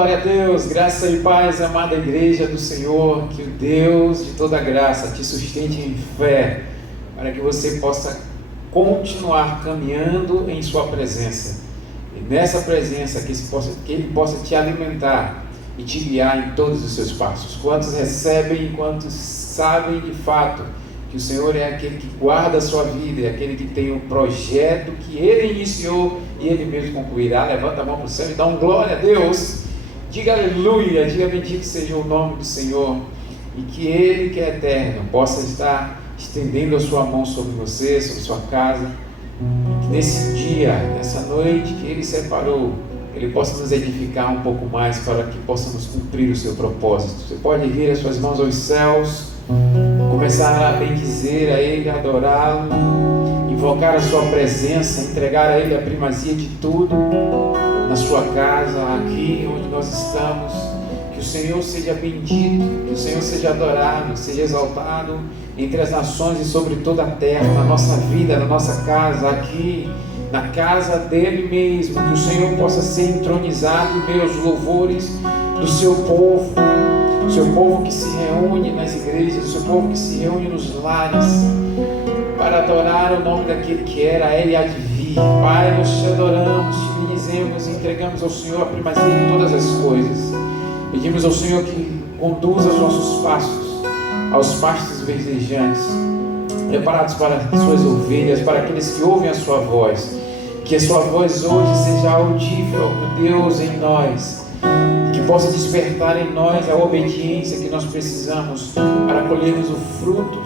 Glória a Deus, graça e paz, amada igreja do Senhor, que o Deus de toda graça te sustente em fé, para que você possa continuar caminhando em sua presença, e nessa presença que Ele possa te alimentar e te guiar em todos os seus passos. Quantos recebem e quantos sabem de fato que o Senhor é aquele que guarda a sua vida, é aquele que tem um projeto que Ele iniciou e Ele mesmo concluirá. Levanta a mão para o céu e dá um glória a Deus, diga aleluia, diga bendito seja o nome do Senhor, e que Ele, que é eterno, possa estar estendendo a sua mão sobre você, sobre sua casa, e que nesse dia, nessa noite que Ele separou, Ele possa nos edificar um pouco mais para que possamos cumprir o seu propósito. Você pode erguer as suas mãos aos céus, começar a bendizer a Ele, adorá-lo, invocar a sua presença, entregar a Ele a primazia de tudo, na sua casa, aqui onde nós estamos. Que o Senhor seja bendito, que o Senhor seja adorado, seja exaltado entre as nações e sobre toda a terra, na nossa vida, na nossa casa, aqui, na casa dEle mesmo. Que o Senhor possa ser entronizado em meio aos louvores do seu povo, o seu povo que se reúne nas igrejas, o seu povo que se reúne nos lares, para adorar o nome daquele que era, Ele há de vir. Pai, nós te adoramos, te bendizemos e entregamos ao Senhor a primazia de todas as coisas. Pedimos ao Senhor que conduza os nossos passos aos pastos verdejantes, preparados para as suas ovelhas, para aqueles que ouvem a sua voz. Que a sua voz hoje seja audível, meu Deus, em nós, que possa despertar em nós a obediência que nós precisamos para colhermos o fruto,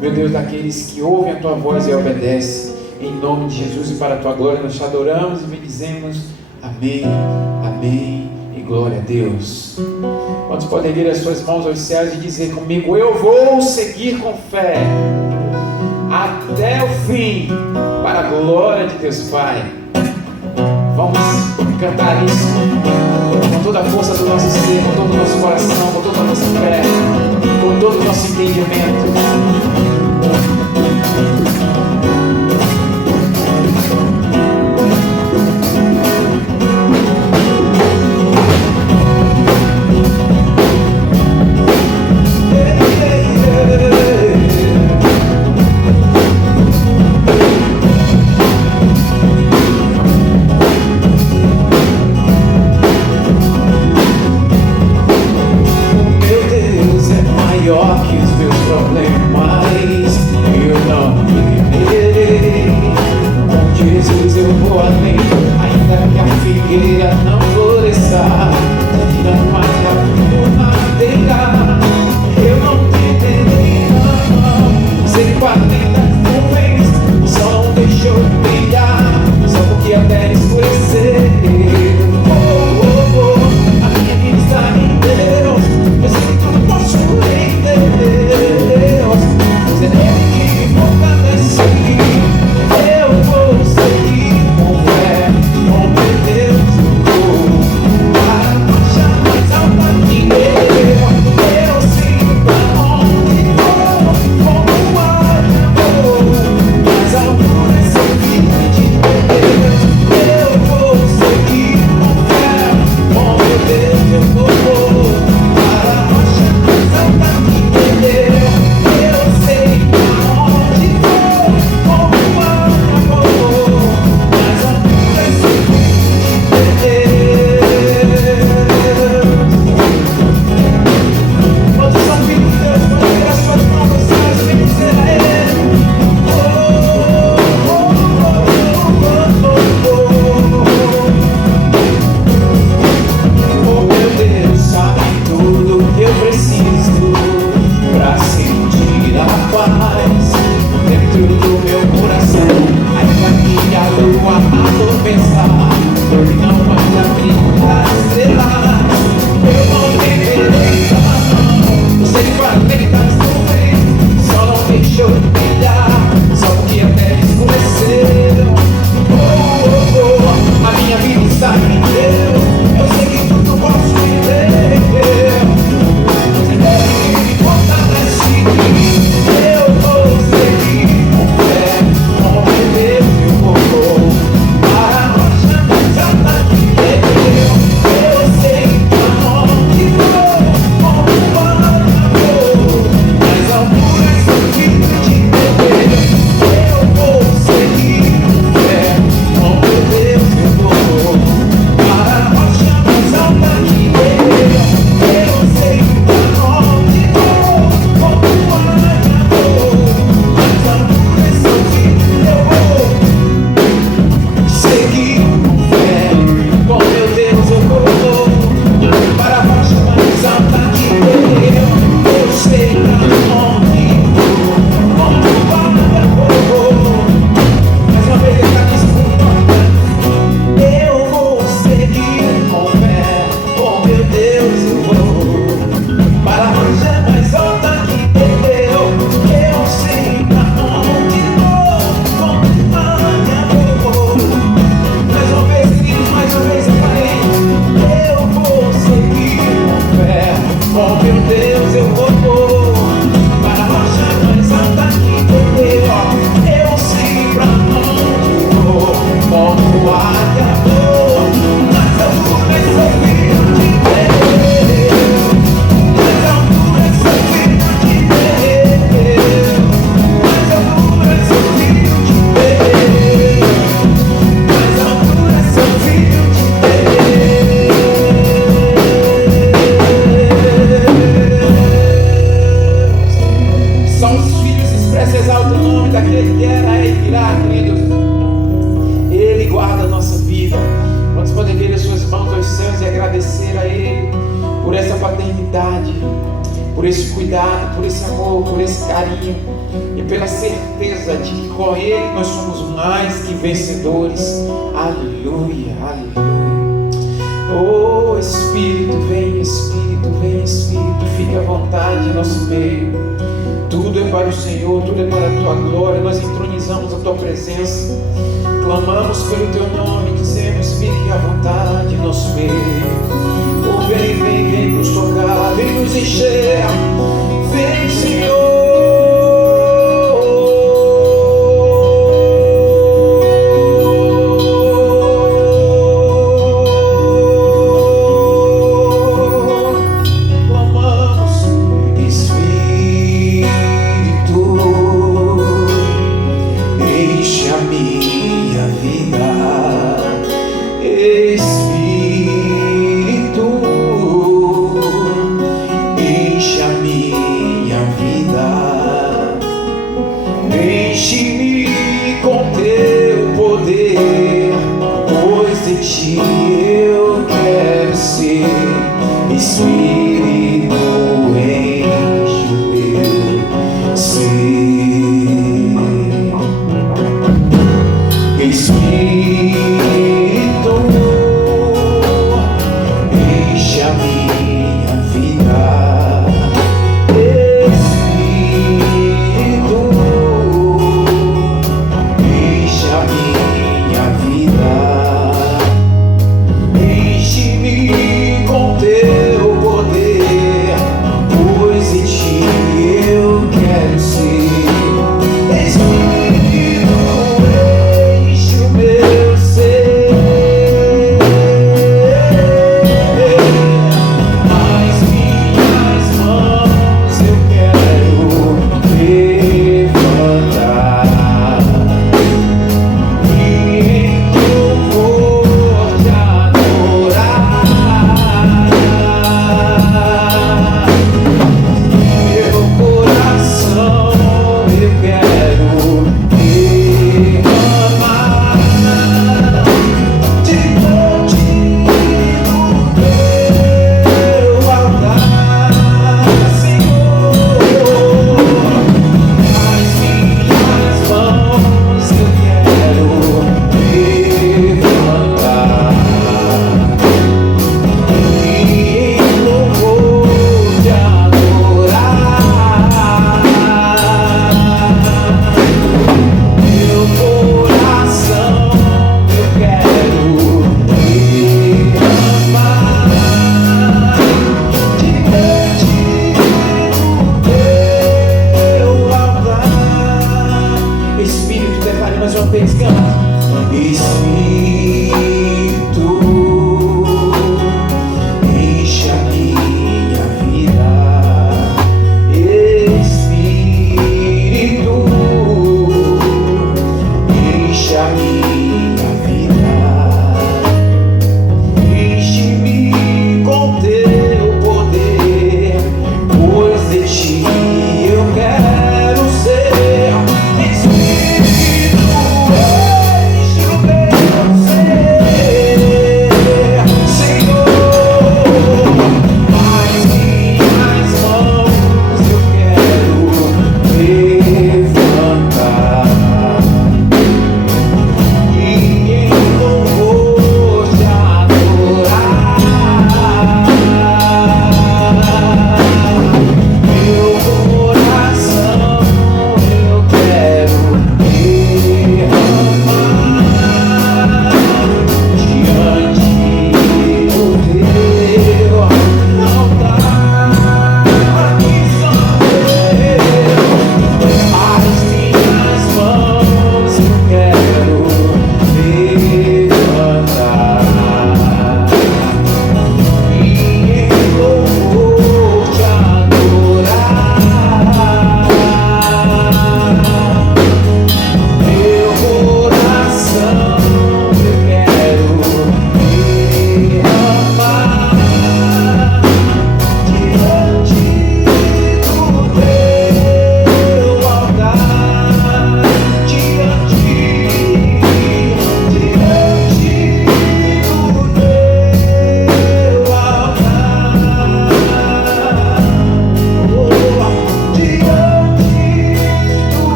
meu Deus, daqueles que ouvem a tua voz e obedecem. Em nome de Jesus e para a tua glória nós te adoramos e bendizemos. Amém, amém e glória a Deus. Quantos podem erguer as suas mãos aos céus e dizer comigo: eu vou seguir com fé até o fim, para a glória de Deus Pai. Vamos cantar isso com toda a força do nosso ser, com todo o nosso coração, com toda a nossa fé, com todo o nosso entendimento. expressa e exalta o nome daquele que era, é e virá, queridos. Ele guarda a nossa vida. Vamos poder ver as suas mãos aos céus e agradecer a Ele por essa paternidade, por esse cuidado, por esse amor, por esse carinho e pela certeza de que com Ele nós somos mais que vencedores. Aleluia, aleluia. Oh Espírito, vem Espírito, vem Espírito, fique à vontade em nosso meio. Tudo é para o Senhor, tudo é para a Tua glória. Nós entronizamos a Tua presença, clamamos pelo Teu nome, dizemos: fique à vontade em nosso meio. Oh, vem, vem, vem nos tocar, vem nos encher, vem, Senhor.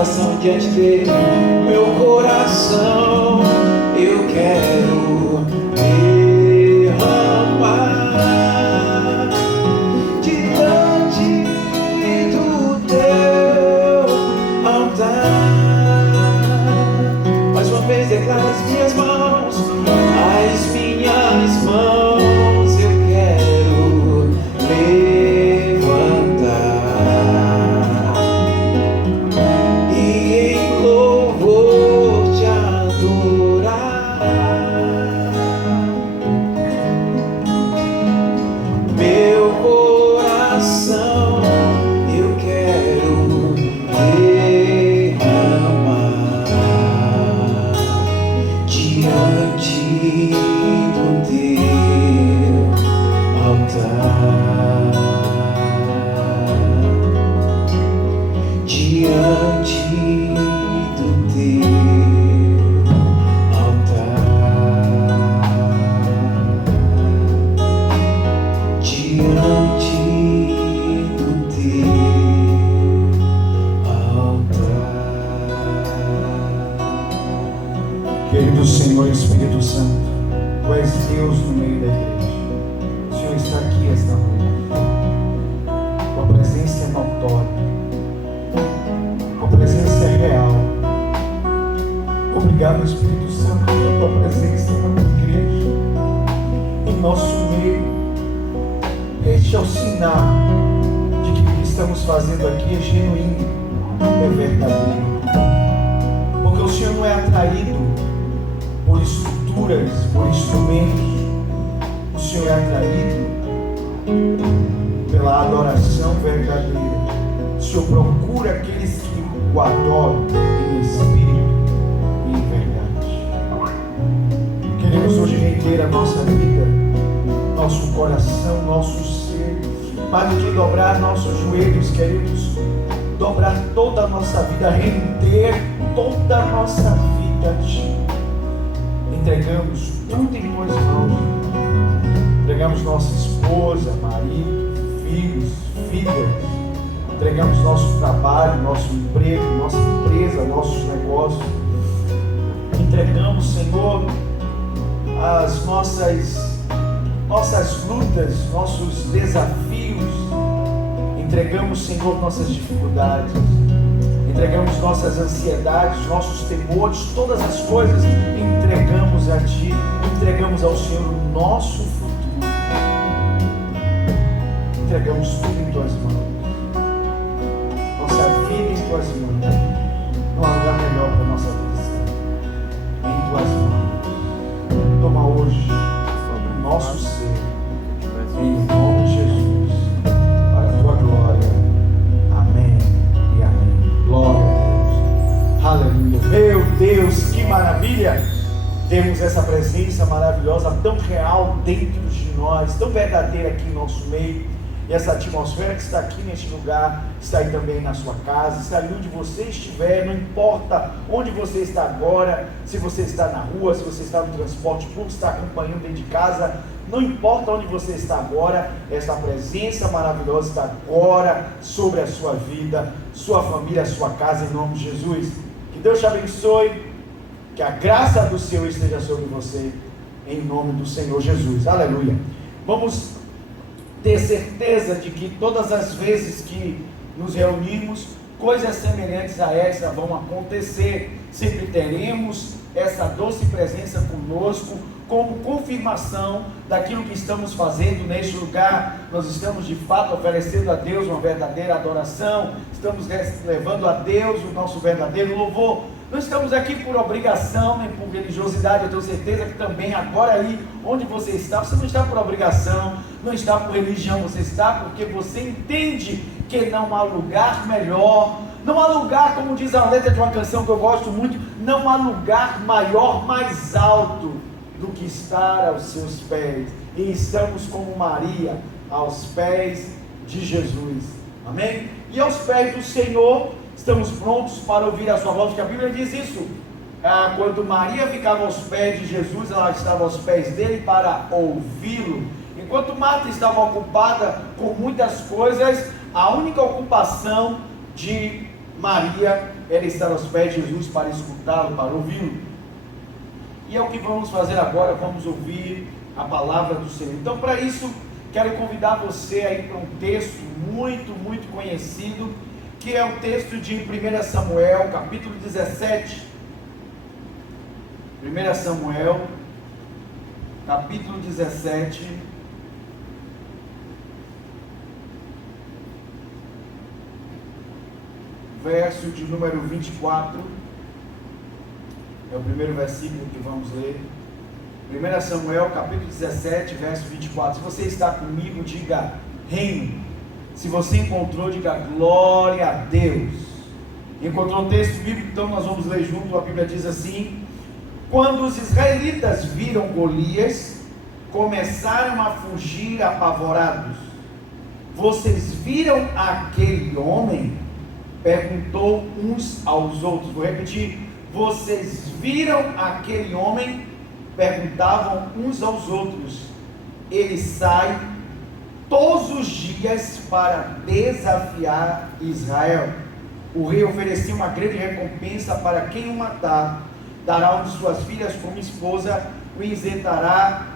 situação diante dele. Meu coração eu quero derramar diante do teu altar. Mais uma vez declaro as minhas mãos, as minhas mãos eu quero levantar e em louvor te adorar. Meu coração eu quero derramar diante do teu altar, diante do teu altar, diante do teu altar. Querido Senhor Espírito Santo, Tu és Deus no meio da igreja. O Senhor está aqui esta noite. Tua presença é notória. Tua presença é real. Obrigado, Espírito Santo, pela Tua presença na igreja, em nosso meio. Este é o sinal de que o que estamos fazendo aqui é genuíno, é verdadeiro. Porque o Senhor não é atraído por estruturas, por instrumentos. O Senhor é atraído pela adoração verdadeira. O Senhor procura aqueles que o adoram em espírito e em verdade. Queremos hoje render a nossa vida, nosso coração, nosso ser, mais do que dobrar nossos joelhos, queremos dobrar toda a nossa vida, render toda a nossa vida a Ti. Entregamos tudo em Tuas mãos. Entregamos nossa esposa, marido, filhos, filhas. Entregamos nosso trabalho, nosso emprego, nossa empresa, nossos negócios. Entregamos, Senhor, as nossas lutas, nossos desafios. Entregamos, Senhor, nossas dificuldades. Entregamos nossas ansiedades, nossos temores, todas as coisas entregamos a Ti, entregamos ao Senhor o nosso futuro. Entregamos tudo em Tuas mãos. Nossa vida em Tuas mãos. Não há lugar melhor para a nossa vida estar. Em Tuas mãos. Toma hoje sobre o nosso ser, em nome de Jesus, para a Tua glória. Amém e amém. Glória a Deus. Aleluia. Meu Deus, que maravilha! Temos essa presença maravilhosa, tão real dentro de nós, tão verdadeira aqui em nosso meio. E essa atmosfera que está aqui neste lugar, está aí também na sua casa, está ali onde você estiver, não importa onde você está agora, se você está na rua, se você está no transporte público, se está acompanhando dentro de casa, não importa onde você está agora, essa presença maravilhosa está agora sobre a sua vida, sua família, sua casa, em nome de Jesus. Que Deus te abençoe, que a graça do Senhor esteja sobre você, em nome do Senhor Jesus. Aleluia. Vamos ter certeza de que todas as vezes que nos reunimos, coisas semelhantes a essa vão acontecer. Sempre teremos essa doce presença conosco, como confirmação daquilo que estamos fazendo neste lugar. Nós estamos de fato oferecendo a Deus uma verdadeira adoração, estamos levando a Deus o nosso verdadeiro louvor. Não estamos aqui por obrigação, nem por religiosidade. Eu tenho certeza que também agora aí, onde você não está por obrigação, não está por religião, você está porque você entende que não há lugar melhor, não há lugar, como diz a letra de uma canção que eu gosto muito, não há lugar maior, mais alto do que estar aos seus pés. E estamos como Maria, aos pés de Jesus. Amém? E aos pés do Senhor, estamos prontos para ouvir a sua voz, porque a Bíblia diz isso. Quando Maria ficava aos pés de Jesus, ela estava aos pés dele para ouvi-lo. Enquanto Marta estava ocupada com muitas coisas, a única ocupação de Maria era estar aos pés de Jesus para escutá-lo, para ouvi-lo. E é o que vamos fazer agora, vamos ouvir a palavra do Senhor. Então, para isso, quero convidar você aí para um texto muito conhecido, que é o texto de 1 Samuel, capítulo 17. 1 Samuel, capítulo 17, verso de número 24, é o primeiro versículo que vamos ler. 1 Samuel, capítulo 17, verso 24. Se você está comigo, diga reino. Se você encontrou, diga glória a Deus. Encontrou um texto bíblico, então nós vamos ler junto. A Bíblia diz assim: quando os israelitas viram Golias, começaram a fugir apavorados. Vocês viram aquele homem? Perguntou uns aos outros. Vou repetir. Vocês viram aquele homem? Perguntavam uns aos outros. Ele sai todos os dias para desafiar Israel. O rei oferecia uma grande recompensa para quem o matar. Dará uma de suas filhas como esposa, o isentará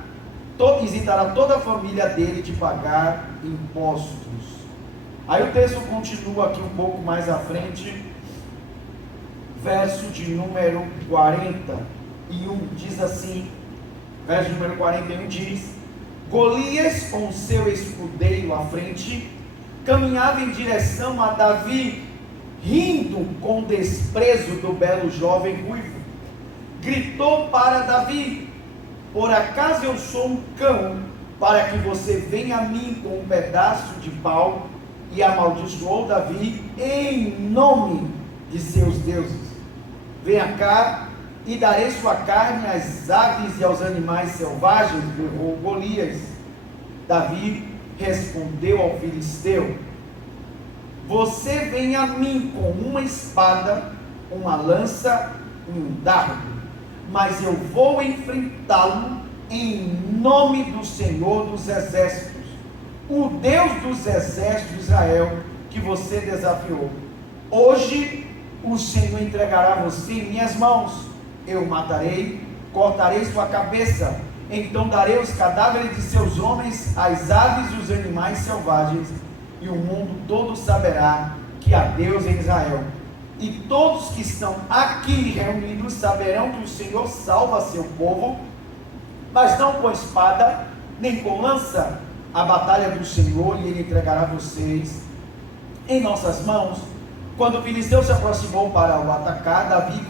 toda a família dele de pagar impostos. Aí o texto continua aqui um pouco mais à frente, verso de número 41, diz assim, verso de número 41 diz: Golias, com seu escudeiro à frente, caminhava em direção a Davi, rindo com desprezo do belo jovem ruivo. Gritou para Davi: por acaso eu sou um cão, para que você venha a mim com um pedaço de pau? E amaldiçoou Davi em nome de seus deuses. Venha cá e darei sua carne às aves e aos animais selvagens, berrou Golias. Davi respondeu ao filisteu: você vem a mim com uma espada, uma lança e um dardo, mas eu vou enfrentá-lo em nome do Senhor dos exércitos, o Deus dos exércitos de Israel, que você desafiou. Hoje o Senhor entregará você em minhas mãos. Eu o matarei, cortarei sua cabeça, então darei os cadáveres de seus homens às aves e os animais selvagens, e o mundo todo saberá que há Deus em Israel. E todos que estão aqui reunidos saberão que o Senhor salva seu povo, mas não com espada, nem com lança. A batalha do Senhor, e Ele entregará vocês em nossas mãos. Quando o filisteu se aproximou para o atacar, Davi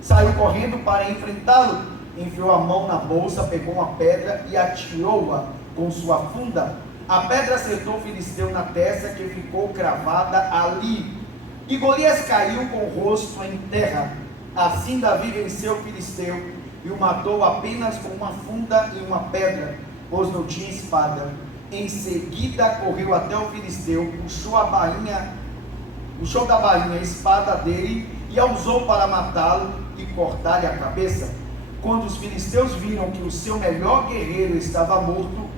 saiu correndo para enfrentá-lo. Enfiou a mão na bolsa, pegou uma pedra e atirou-a com sua funda. A pedra acertou o filisteu na testa, que ficou cravada ali, e Golias caiu com o rosto em terra. Assim Davi venceu o filisteu e o matou apenas com uma funda e uma pedra, pois não tinha espada. Em seguida correu até o filisteu, puxou da bainha a espada dele e a usou para matá-lo e cortar-lhe a cabeça. Quando os filisteus viram que o seu melhor guerreiro estava morto,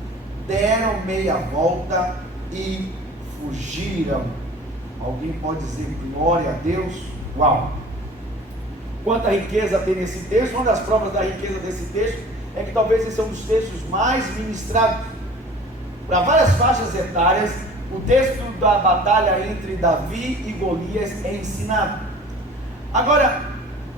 deram meia volta e fugiram. Alguém pode dizer glória a Deus? Uau! Quanta riqueza tem nesse texto. Uma das provas da riqueza desse texto é que talvez esse é um dos textos mais ministrados para várias faixas etárias. O texto da batalha entre Davi e Golias é ensinado. Agora,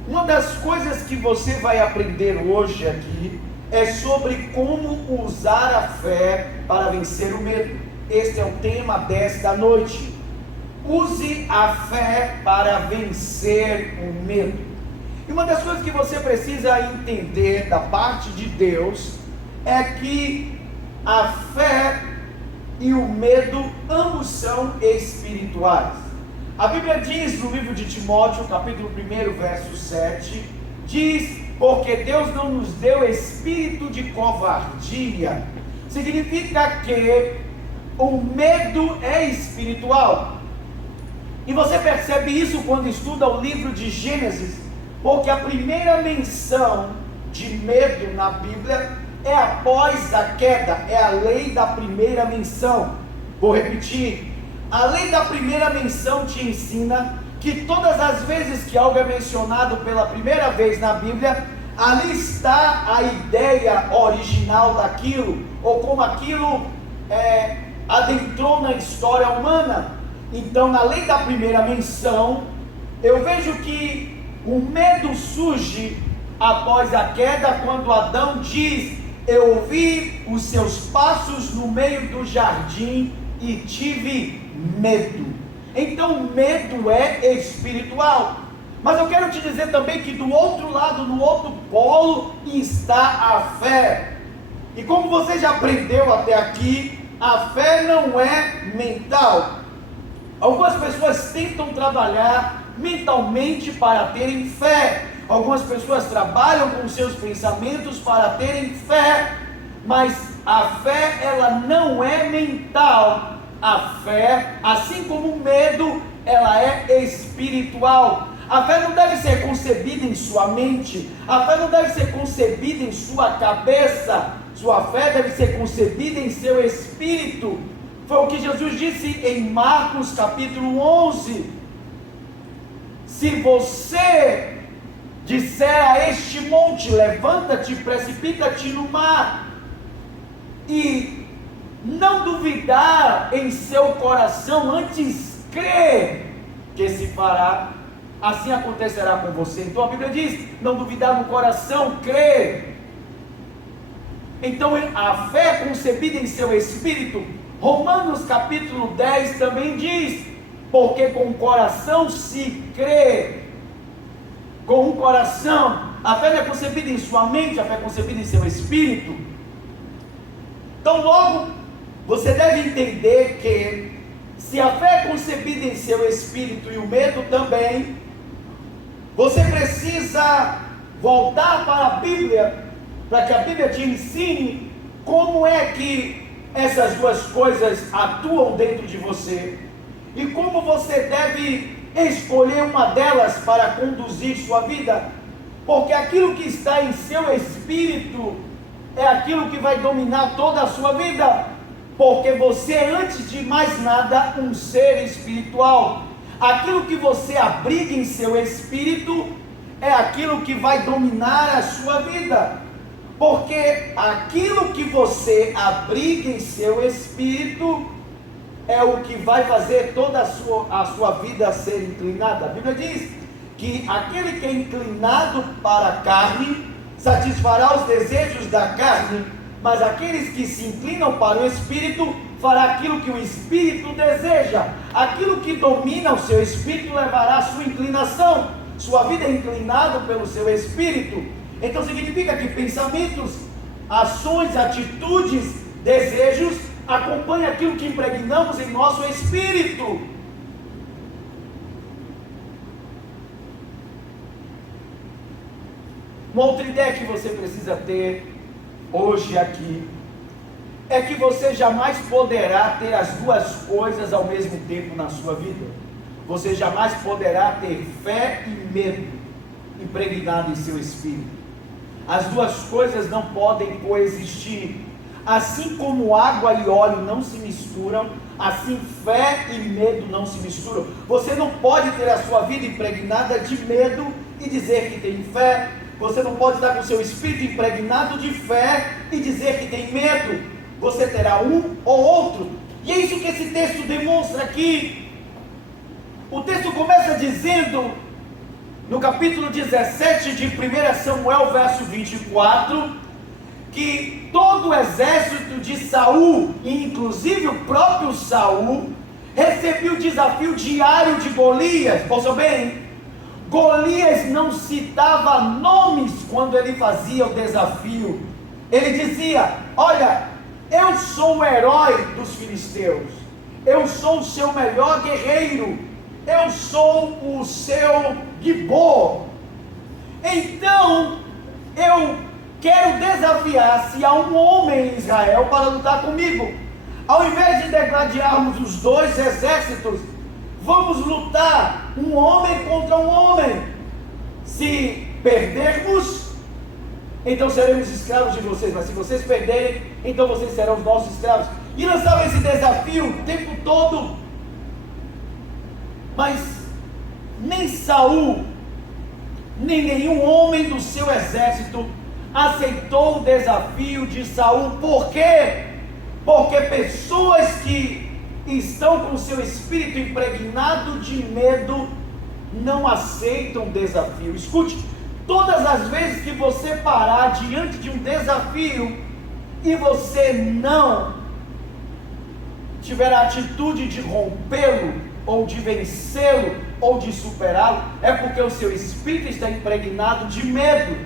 uma das coisas que você vai aprender hoje aqui é sobre como usar a fé para vencer o medo. Este é o tema desta noite. Use a fé para vencer o medo. E uma das coisas que você precisa entender da parte de Deus é que a fé e o medo ambos são espirituais. A Bíblia diz no livro de Timóteo, capítulo 1, verso 7, diz: porque Deus não nos deu espírito de covardia. Significa que o medo é espiritual. E você percebe isso quando estuda o livro de Gênesis, porque a primeira menção de medo na Bíblia é após a queda, é a lei da primeira menção. Vou repetir: a lei da primeira menção te ensina que todas as vezes que algo é mencionado pela primeira vez na Bíblia, ali está a ideia original daquilo, ou como aquilo adentrou na história humana. Então, na lei da primeira menção, eu vejo que o medo surge após a queda, quando Adão diz: eu ouvi os seus passos no meio do jardim e tive medo. Então, medo é espiritual. Mas eu quero te dizer também que do outro lado, no outro polo, está a fé. E como você já aprendeu até aqui, a fé não é mental. Algumas pessoas tentam trabalhar mentalmente para terem fé. Algumas pessoas trabalham com seus pensamentos para terem fé. Mas a fé, ela não é mental. A fé, assim como o medo, ela é espiritual. A fé não deve ser concebida em sua mente. A fé não deve ser concebida em sua cabeça. Sua fé deve ser concebida em seu espírito. Foi o que Jesus disse em Marcos capítulo 11. Se você disser a este monte: levanta-te, precipita-te no mar, e não duvidar em seu coração, antes crer que se fará, assim acontecerá com você. Então a Bíblia diz: não duvidar no coração, crer. Então a fé concebida em seu espírito. Romanos capítulo 10 também diz: porque com o coração se crê. Com o coração, a fé é concebida em sua mente, a fé é concebida em seu espírito. Então logo, você deve entender que, se a fé é concebida em seu espírito e o medo também, você precisa voltar para a Bíblia, para que a Bíblia te ensine como é que essas duas coisas atuam dentro de você, e como você deve escolher uma delas para conduzir sua vida, porque aquilo que está em seu espírito é aquilo que vai dominar toda a sua vida, porque você é, antes de mais nada, um ser espiritual. Aquilo que você abriga em seu espírito é aquilo que vai dominar a sua vida, porque aquilo que você abriga em seu espírito é o que vai fazer toda a sua vida ser inclinada. A Bíblia diz que aquele que é inclinado para a carne satisfará os desejos da carne, mas aqueles que se inclinam para o Espírito fará aquilo que o Espírito deseja. Aquilo que domina o seu Espírito levará a sua inclinação. Sua vida é inclinada pelo seu Espírito. Então significa que pensamentos, ações, atitudes, desejos acompanham aquilo que impregnamos em nosso espírito. Uma outra ideia que você precisa ter hoje aqui é que você jamais poderá ter as duas coisas ao mesmo tempo na sua vida. Você jamais poderá ter fé e medo impregnado em seu espírito. As duas coisas não podem coexistir. Assim como água e óleo não se misturam, assim fé e medo não se misturam. Você não pode ter a sua vida impregnada de medo e dizer que tem fé. Você não pode estar com o seu espírito impregnado de fé e dizer que tem medo. Você terá um ou outro. E é isso que esse texto demonstra aqui. O texto começa dizendo, no capítulo 17 de 1 Samuel, verso 24, que todo o exército de Saul, e inclusive o próprio Saul, recebia o desafio diário de Golias. Ouça bem, Golias não citava nomes quando ele fazia o desafio. Ele dizia: olha, eu sou o herói dos filisteus, eu sou o seu melhor guerreiro, eu sou o seu Gibor. Então eu quero desafiar se há um homem em Israel para lutar comigo. Ao invés de degladiarmos os dois exércitos, vamos lutar um homem contra um homem. Se perdermos, então seremos escravos de vocês, mas se vocês perderem, então vocês serão os nossos escravos. E lançava esse desafio o tempo todo. Mas nem Saul, nem nenhum homem do seu exército aceitou o desafio de Saul. Por quê? Porque pessoas que estão com o seu espírito impregnado de medo não aceitam desafio. Escute, todas as vezes que você parar diante de um desafio e você não tiver a atitude de rompê-lo, ou de vencê-lo, ou de superá-lo, é porque o seu espírito está impregnado de medo.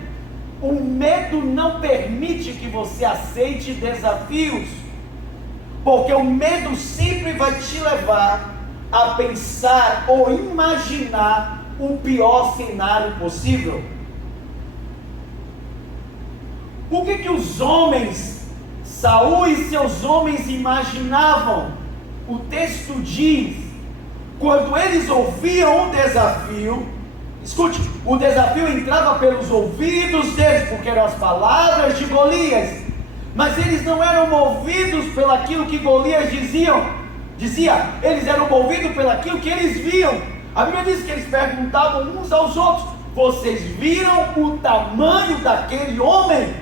O medo não permite que você aceite desafios, porque o medo sempre vai te levar a pensar ou imaginar o pior cenário possível. O que os homens, Saul e seus homens, imaginavam? O texto diz, quando eles ouviam um desafio, escute, o desafio entrava pelos ouvidos deles, porque eram as palavras de Golias, mas eles não eram movidos pelaquilo que Golias dizia, eles eram movidos pelaquilo que eles viam. A Bíblia diz que eles perguntavam uns aos outros: vocês viram o tamanho daquele homem?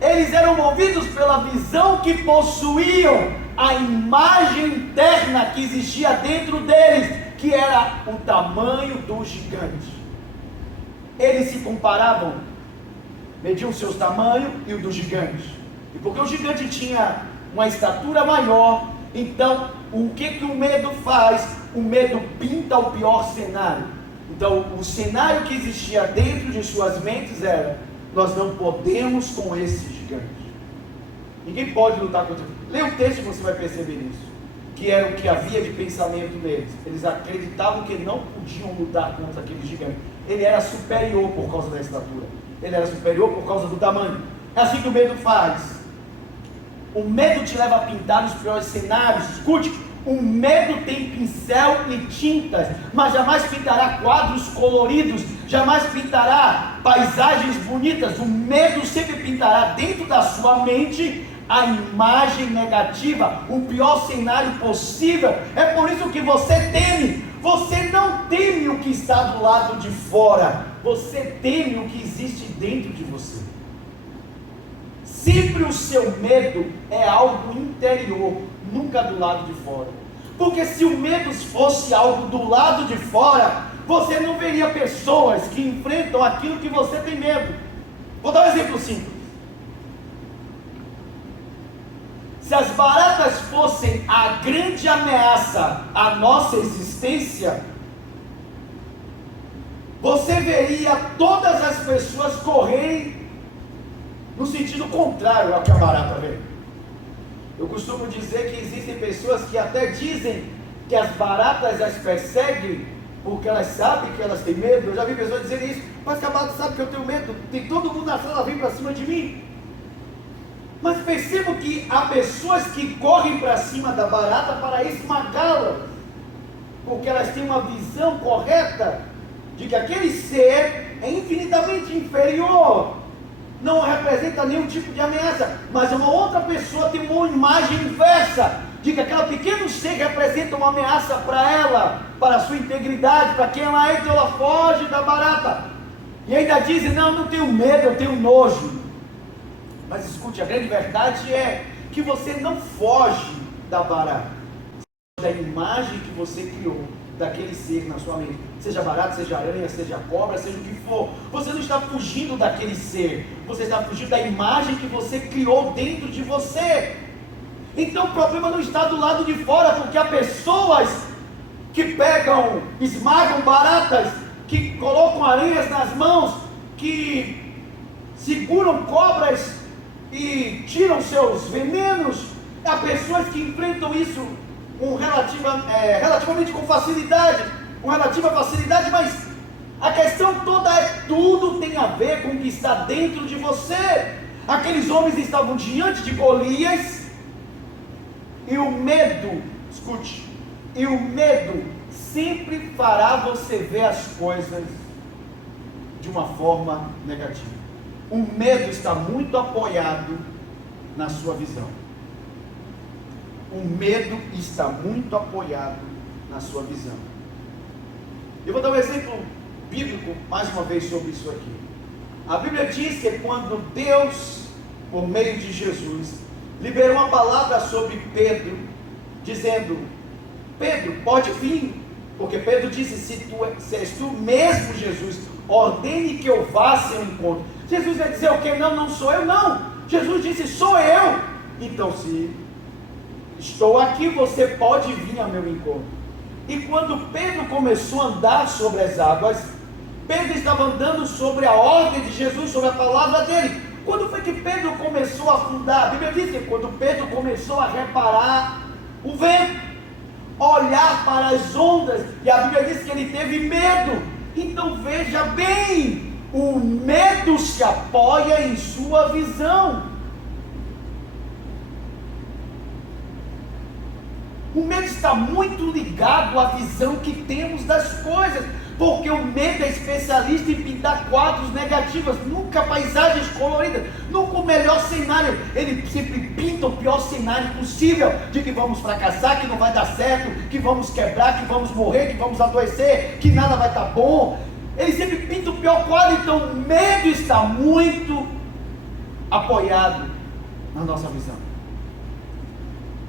Eles eram movidos pela visão que possuíam, a imagem interna que existia dentro deles, que era o tamanho do gigante. Eles se comparavam, mediam seus tamanhos e o do gigante. E porque o gigante tinha uma estatura maior, então o que o medo faz? O medo pinta o pior cenário. Então o cenário que existia dentro de suas mentes era: nós não podemos com esse gigante. Ninguém pode lutar contra ele. Lê o texto e você vai perceber isso. Que era o que havia de pensamento neles. Eles acreditavam que não podiam lutar contra aquele gigante. Ele era superior por causa da estatura. Ele era superior por causa do tamanho. É assim que o medo faz. O medo te leva a pintar os piores cenários. Escute, o medo tem pincel e tintas, mas jamais pintará quadros coloridos, jamais pintará paisagens bonitas. O medo sempre pintará dentro da sua mente a imagem negativa, o pior cenário possível. É por isso que você teme. Você não teme o que está do lado de fora, você teme o que existe dentro de você. Sempre o seu medo é algo interior, nunca do lado de fora. Porque se o medo fosse algo do lado de fora, você não veria pessoas que enfrentam aquilo que você tem medo. Vou dar um exemplo simples. Se as baratas fossem a grande ameaça à nossa existência, você veria todas as pessoas correrem no sentido contrário ao que a barata vê. Eu costumo dizer que existem pessoas que até dizem que as baratas as perseguem porque elas sabem que elas têm medo. Eu já vi pessoas dizerem isso: mas que a barata sabe que eu tenho medo, tem todo mundo na sala, vem para cima de mim. Mas percebo que há pessoas que correm para cima da barata para esmagá-la, porque elas têm uma visão correta de que aquele ser é infinitamente inferior, não representa nenhum tipo de ameaça. Mas uma outra pessoa tem uma imagem inversa, de que aquele pequeno ser representa uma ameaça para ela, para a sua integridade, para quem ela é, então ela foge da barata. E ainda dizem: não, não tenho medo, eu tenho nojo. Mas escute, a grande verdade é que você não foge da barata, da imagem que você criou daquele ser na sua mente, seja barata, seja aranha, seja cobra, seja o que for. Você não está fugindo daquele ser, você está fugindo da imagem que você criou dentro de você. Então o problema não está do lado de fora, porque há pessoas que pegam, esmagam baratas, que colocam aranhas nas mãos, que seguram cobras e tiram seus venenos. Há pessoas que enfrentam isso relativamente com facilidade, mas a questão toda é: tudo tem a ver com o que está dentro de você. Aqueles homens estavam diante de Golias, e o medo, escute, e o medo sempre fará você ver as coisas de uma forma negativa. O medo está muito apoiado na sua visão. O medo está muito apoiado na sua visão. Eu vou dar um exemplo bíblico mais uma vez sobre isso aqui. A Bíblia diz que quando Deus, por meio de Jesus, liberou uma palavra sobre Pedro, dizendo: Pedro, pode vir, porque Pedro disse: se és tu mesmo, Jesus, ordene que eu vá a seu encontro. Jesus vai dizer o quê? Não, não sou eu, não. Jesus disse: sou eu. Então, se estou aqui, você pode vir ao meu encontro. E quando Pedro começou a andar sobre as águas, Pedro estava andando sobre a ordem de Jesus, sobre a palavra dele. Quando foi que Pedro começou a afundar? A Bíblia diz que quando Pedro começou a reparar o vento, olhar para as ondas, e a Bíblia diz que ele teve medo. Então veja bem, o medo se apoia em sua visão. O medo está muito ligado à visão que temos das coisas, porque o medo é especialista em pintar quadros negativos, nunca paisagens coloridas, nunca o melhor cenário. Ele sempre pinta o pior cenário possível, de que vamos fracassar, que não vai dar certo, que vamos quebrar, que vamos morrer, que vamos adoecer, que nada vai estar bom. Ele sempre pinta o pior quadro. Então o medo está muito apoiado na nossa visão.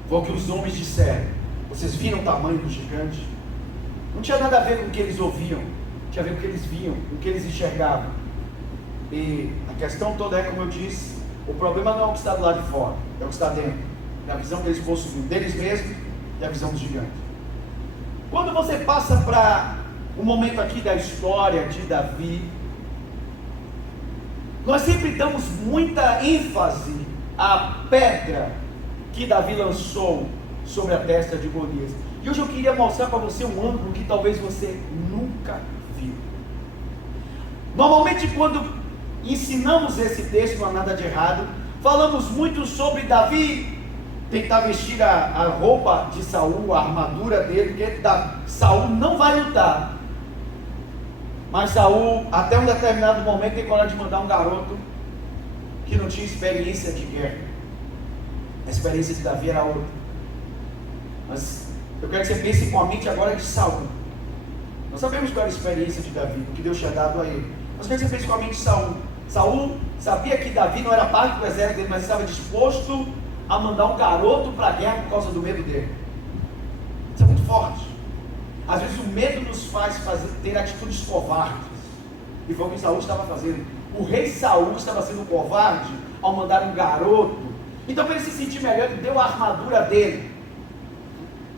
Foi o que os homens disseram. Vocês viram o tamanho do gigante? Não tinha nada a ver com o que eles ouviam, tinha a ver com o que eles viam, com o que eles enxergavam. E a questão toda é, como eu disse, o problema não é o que está do lado de fora, é o que está dentro. É a visão que eles possuem deles mesmos e a visão do gigante. Quando você passa para o momento aqui da história de Davi, nós sempre damos muita ênfase à pedra que Davi lançou sobre a testa de Golias. E hoje eu queria mostrar para você um ângulo que talvez você nunca viu. Normalmente quando ensinamos esse texto, não há nada de errado, falamos muito sobre Davi tentar vestir a roupa de Saul, a armadura dele, porque Saul não vai lutar. Mas Saul, até um determinado momento, tem coragem de mandar um garoto que não tinha experiência de guerra. A experiência de Davi era outra. Mas eu quero que você pense com a mente agora de Saul. Nós sabemos qual era a experiência de Davi, o que Deus tinha dado a ele. Mas eu quero que você pense com a mente de Saul. Saul sabia que Davi não era parte do exército dele, mas estava disposto a mandar um garoto para a guerra por causa do medo dele. Isso é muito forte. Às vezes o medo nos faz ter atitudes covardes. E foi o que Saul estava fazendo. O rei Saul estava sendo covarde ao mandar um garoto. Então, para ele se sentir melhor, ele deu a armadura dele.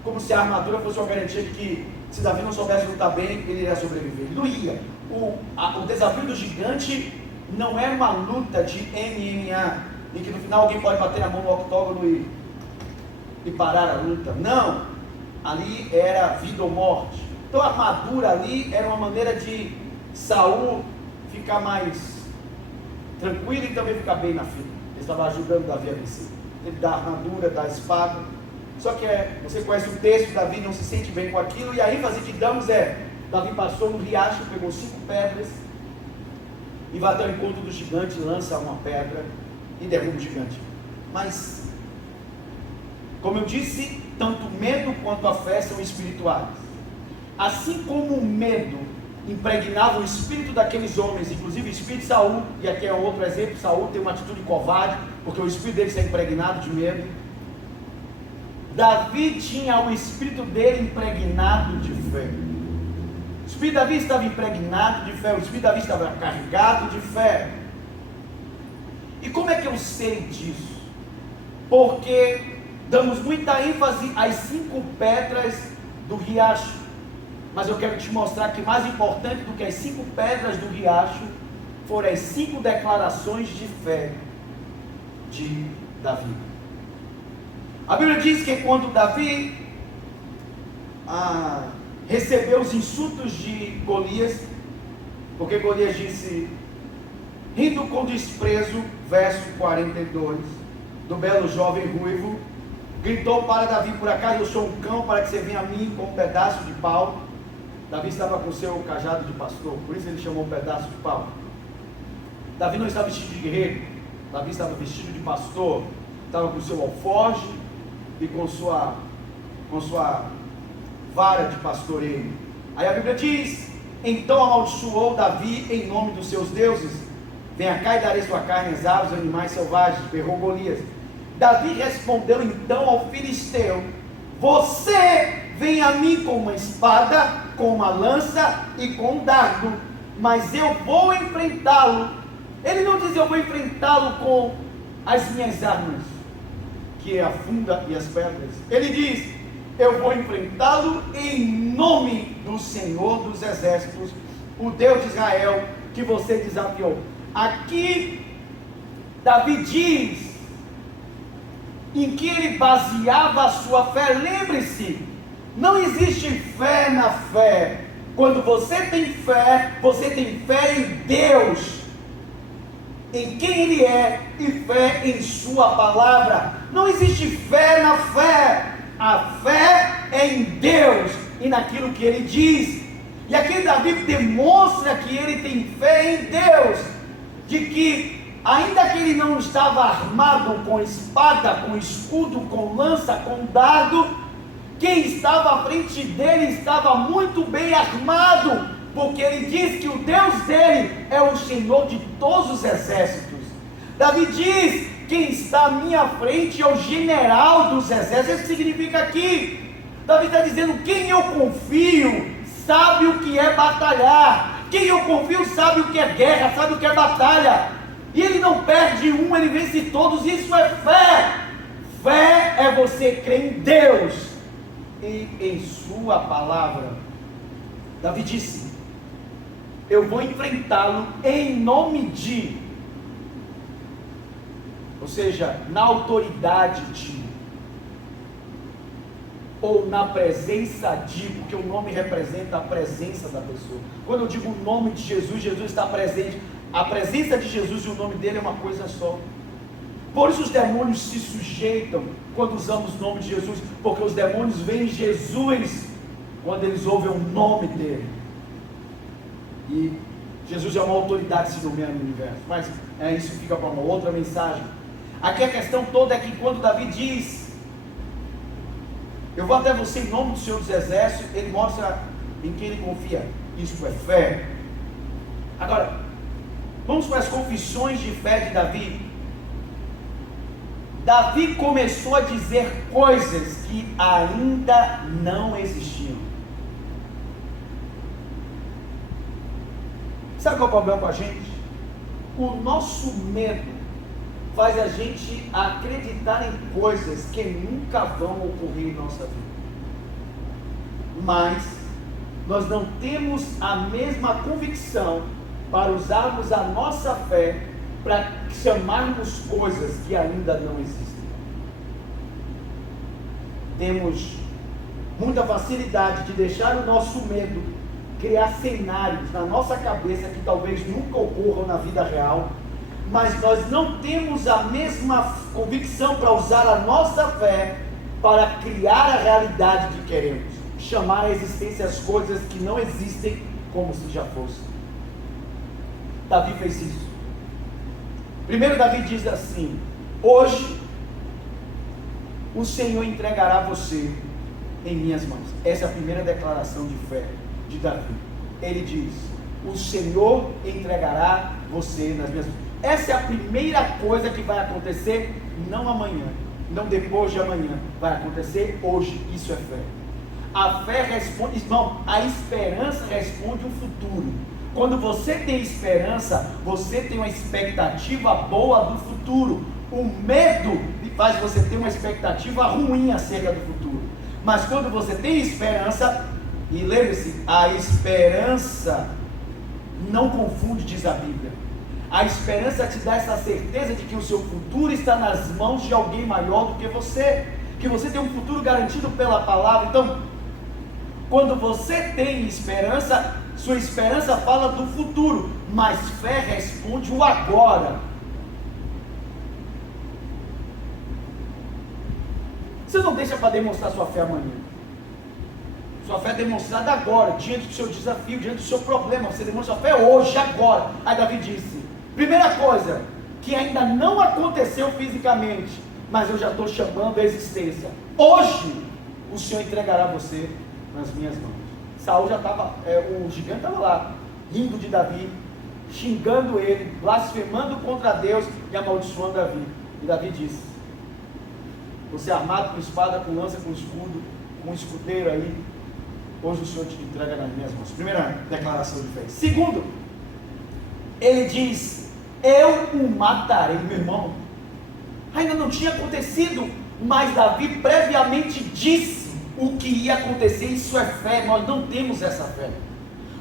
Como se a armadura fosse uma garantia de que, se Davi não soubesse lutar bem, ele iria sobreviver. Ele não ia. O desafio do gigante não é uma luta de MMA, em que no final alguém pode bater a mão no octógono e parar a luta. Não. Ali era vida ou morte. Então a armadura ali era uma maneira de Saul ficar mais tranquilo e também ficar bem na fila. Ele estava ajudando Davi a vencer. Ele dá a armadura, dá a espada. Só que você conhece o texto, Davi não se sente bem com aquilo, e a ênfase que damos Davi passou no riacho, pegou 5 pedras, e vai até o encontro do gigante, lança uma pedra, e derruba o gigante. Mas, como eu disse, tanto o medo quanto a fé são espirituais. Assim como o medo impregnava o espírito daqueles homens, inclusive o espírito de Saul, e aqui é outro exemplo, Saul tem uma atitude covarde, porque o espírito dele está impregnado de medo. Davi tinha o espírito dele impregnado de fé. O espírito de Davi estava impregnado de fé, o espírito de Davi estava carregado de fé. E como é que eu sei disso? Porque damos muita ênfase às 5 pedras do riacho. Mas eu quero te mostrar que mais importante do que as 5 pedras do riacho foram as 5 declarações de fé de Davi. A Bíblia diz que quando Davi recebeu os insultos de Golias, porque Golias disse, rindo com desprezo, verso 42, do belo jovem ruivo, gritou para Davi: por acaso eu sou um cão para que você venha a mim com um pedaço de pau? Davi estava com o seu cajado de pastor, por isso ele chamou um pedaço de pau. Davi não estava vestido de guerreiro, Davi estava vestido de pastor, estava com o seu alforje e com sua vara de pastoreio. Aí a Bíblia diz: então amaldiçoou Davi em nome dos seus deuses. Venha cá e darei sua carne às aves e animais selvagens, berrou Golias. Davi respondeu então ao filisteu: você vem a mim com uma espada, com uma lança e com um dardo, mas eu vou enfrentá-lo. Ele não diz eu vou enfrentá-lo com as minhas armas, que é a funda e as pedras. Ele diz: eu vou enfrentá-lo em nome do Senhor dos Exércitos, o Deus de Israel, que você desafiou. Aqui Davi diz em que ele baseava a sua fé. Lembre-se, não existe fé na fé. Quando você tem fé em Deus, em quem Ele é, e fé em sua palavra. Não existe fé na fé. A fé é em Deus e naquilo que Ele diz. E aqui Davi demonstra que ele tem fé em Deus, de que ainda que ele não estava armado com espada, com escudo, com lança, com dardo, quem estava à frente dele estava muito bem armado, porque ele diz que o Deus dele é o Senhor de todos os exércitos. Davi diz: quem está à minha frente é o general dos exércitos. Isso significa aqui, Davi está dizendo: quem eu confio sabe o que é batalhar, quem eu confio sabe o que é guerra, sabe o que é batalha, e ele não perde um, ele vence todos. Isso é fé. Fé é você crer em Deus e em sua palavra. Davi disse: eu vou enfrentá-lo em nome de, ou seja, na autoridade de, ou na presença de, porque o nome representa a presença da pessoa. Quando eu digo o nome de Jesus, Jesus está presente. A presença de Jesus e o nome dele é uma coisa só. Por isso os demônios se sujeitam quando usamos o nome de Jesus, porque os demônios veem Jesus quando eles ouvem o nome dele. E Jesus é uma autoridade se nomeando no universo, mas isso fica para uma outra mensagem. Aqui a questão toda é que quando Davi diz: eu vou até você em nome do Senhor dos Exércitos, ele mostra em quem ele confia. Isso é fé. Agora, vamos para as confissões de fé de Davi. Davi começou a dizer coisas que ainda não existiam. Sabe qual é o problema com a gente? O nosso medo faz a gente acreditar em coisas que nunca vão ocorrer em nossa vida. Mas nós não temos a mesma convicção para usarmos a nossa fé para chamarmos coisas que ainda não existem. Temos muita facilidade de deixar o nosso medo criar cenários na nossa cabeça que talvez nunca ocorram na vida real, mas nós não temos a mesma convicção para usar a nossa fé para criar a realidade que queremos, chamar a existência as coisas que não existem como se já fossem. Davi fez isso. Primeiro Davi diz assim: hoje o Senhor entregará você em minhas mãos. Essa é a primeira declaração de fé de Davi. Ele diz: o Senhor entregará você nas minhas mãos. Essa é a primeira coisa que vai acontecer, não amanhã, não depois de amanhã, vai acontecer hoje. Isso é fé. A fé responde, irmão, a esperança responde o futuro. Quando você tem esperança, você tem uma expectativa boa do futuro. O medo faz você ter uma expectativa ruim acerca do futuro. Mas quando você tem esperança, e lembre-se, a esperança não confunde, diz a Bíblia. A esperança te dá essa certeza de que o seu futuro está nas mãos de alguém maior do que você tem um futuro garantido pela palavra. Então, quando você tem esperança, sua esperança fala do futuro, mas fé responde o agora. Você não deixa para demonstrar sua fé amanhã. Sua fé é demonstrada agora, diante do seu desafio, diante do seu problema. Você demonstra sua fé hoje, agora. Aí Davi disse: primeira coisa, que ainda não aconteceu fisicamente, mas eu já estou chamando a existência. Hoje, o Senhor entregará você nas minhas mãos. Saul já estava, o gigante estava lá, rindo de Davi, xingando ele, blasfemando contra Deus e amaldiçoando Davi. E Davi disse: você é armado com espada, com lança, com escudo, com um escudeiro aí, hoje o Senhor te entrega nas minhas mãos. Primeira declaração de fé. Segundo, ele diz: eu o matarei. Meu irmão, ainda não tinha acontecido, mas Davi previamente disse o que ia acontecer. Isso é fé. Nós não temos essa fé.